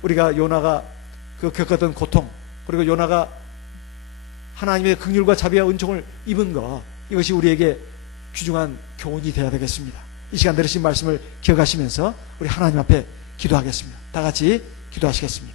우리가 요나가 겪었던 고통, 그리고 요나가 하나님의 긍휼과 자비와 은총을 입은 것, 이것이 우리에게 귀중한 교훈이 되어야 되겠습니다. 이 시간 들으신 말씀을 기억하시면서 우리 하나님 앞에 기도하겠습니다. 다 같이 기도하시겠습니다.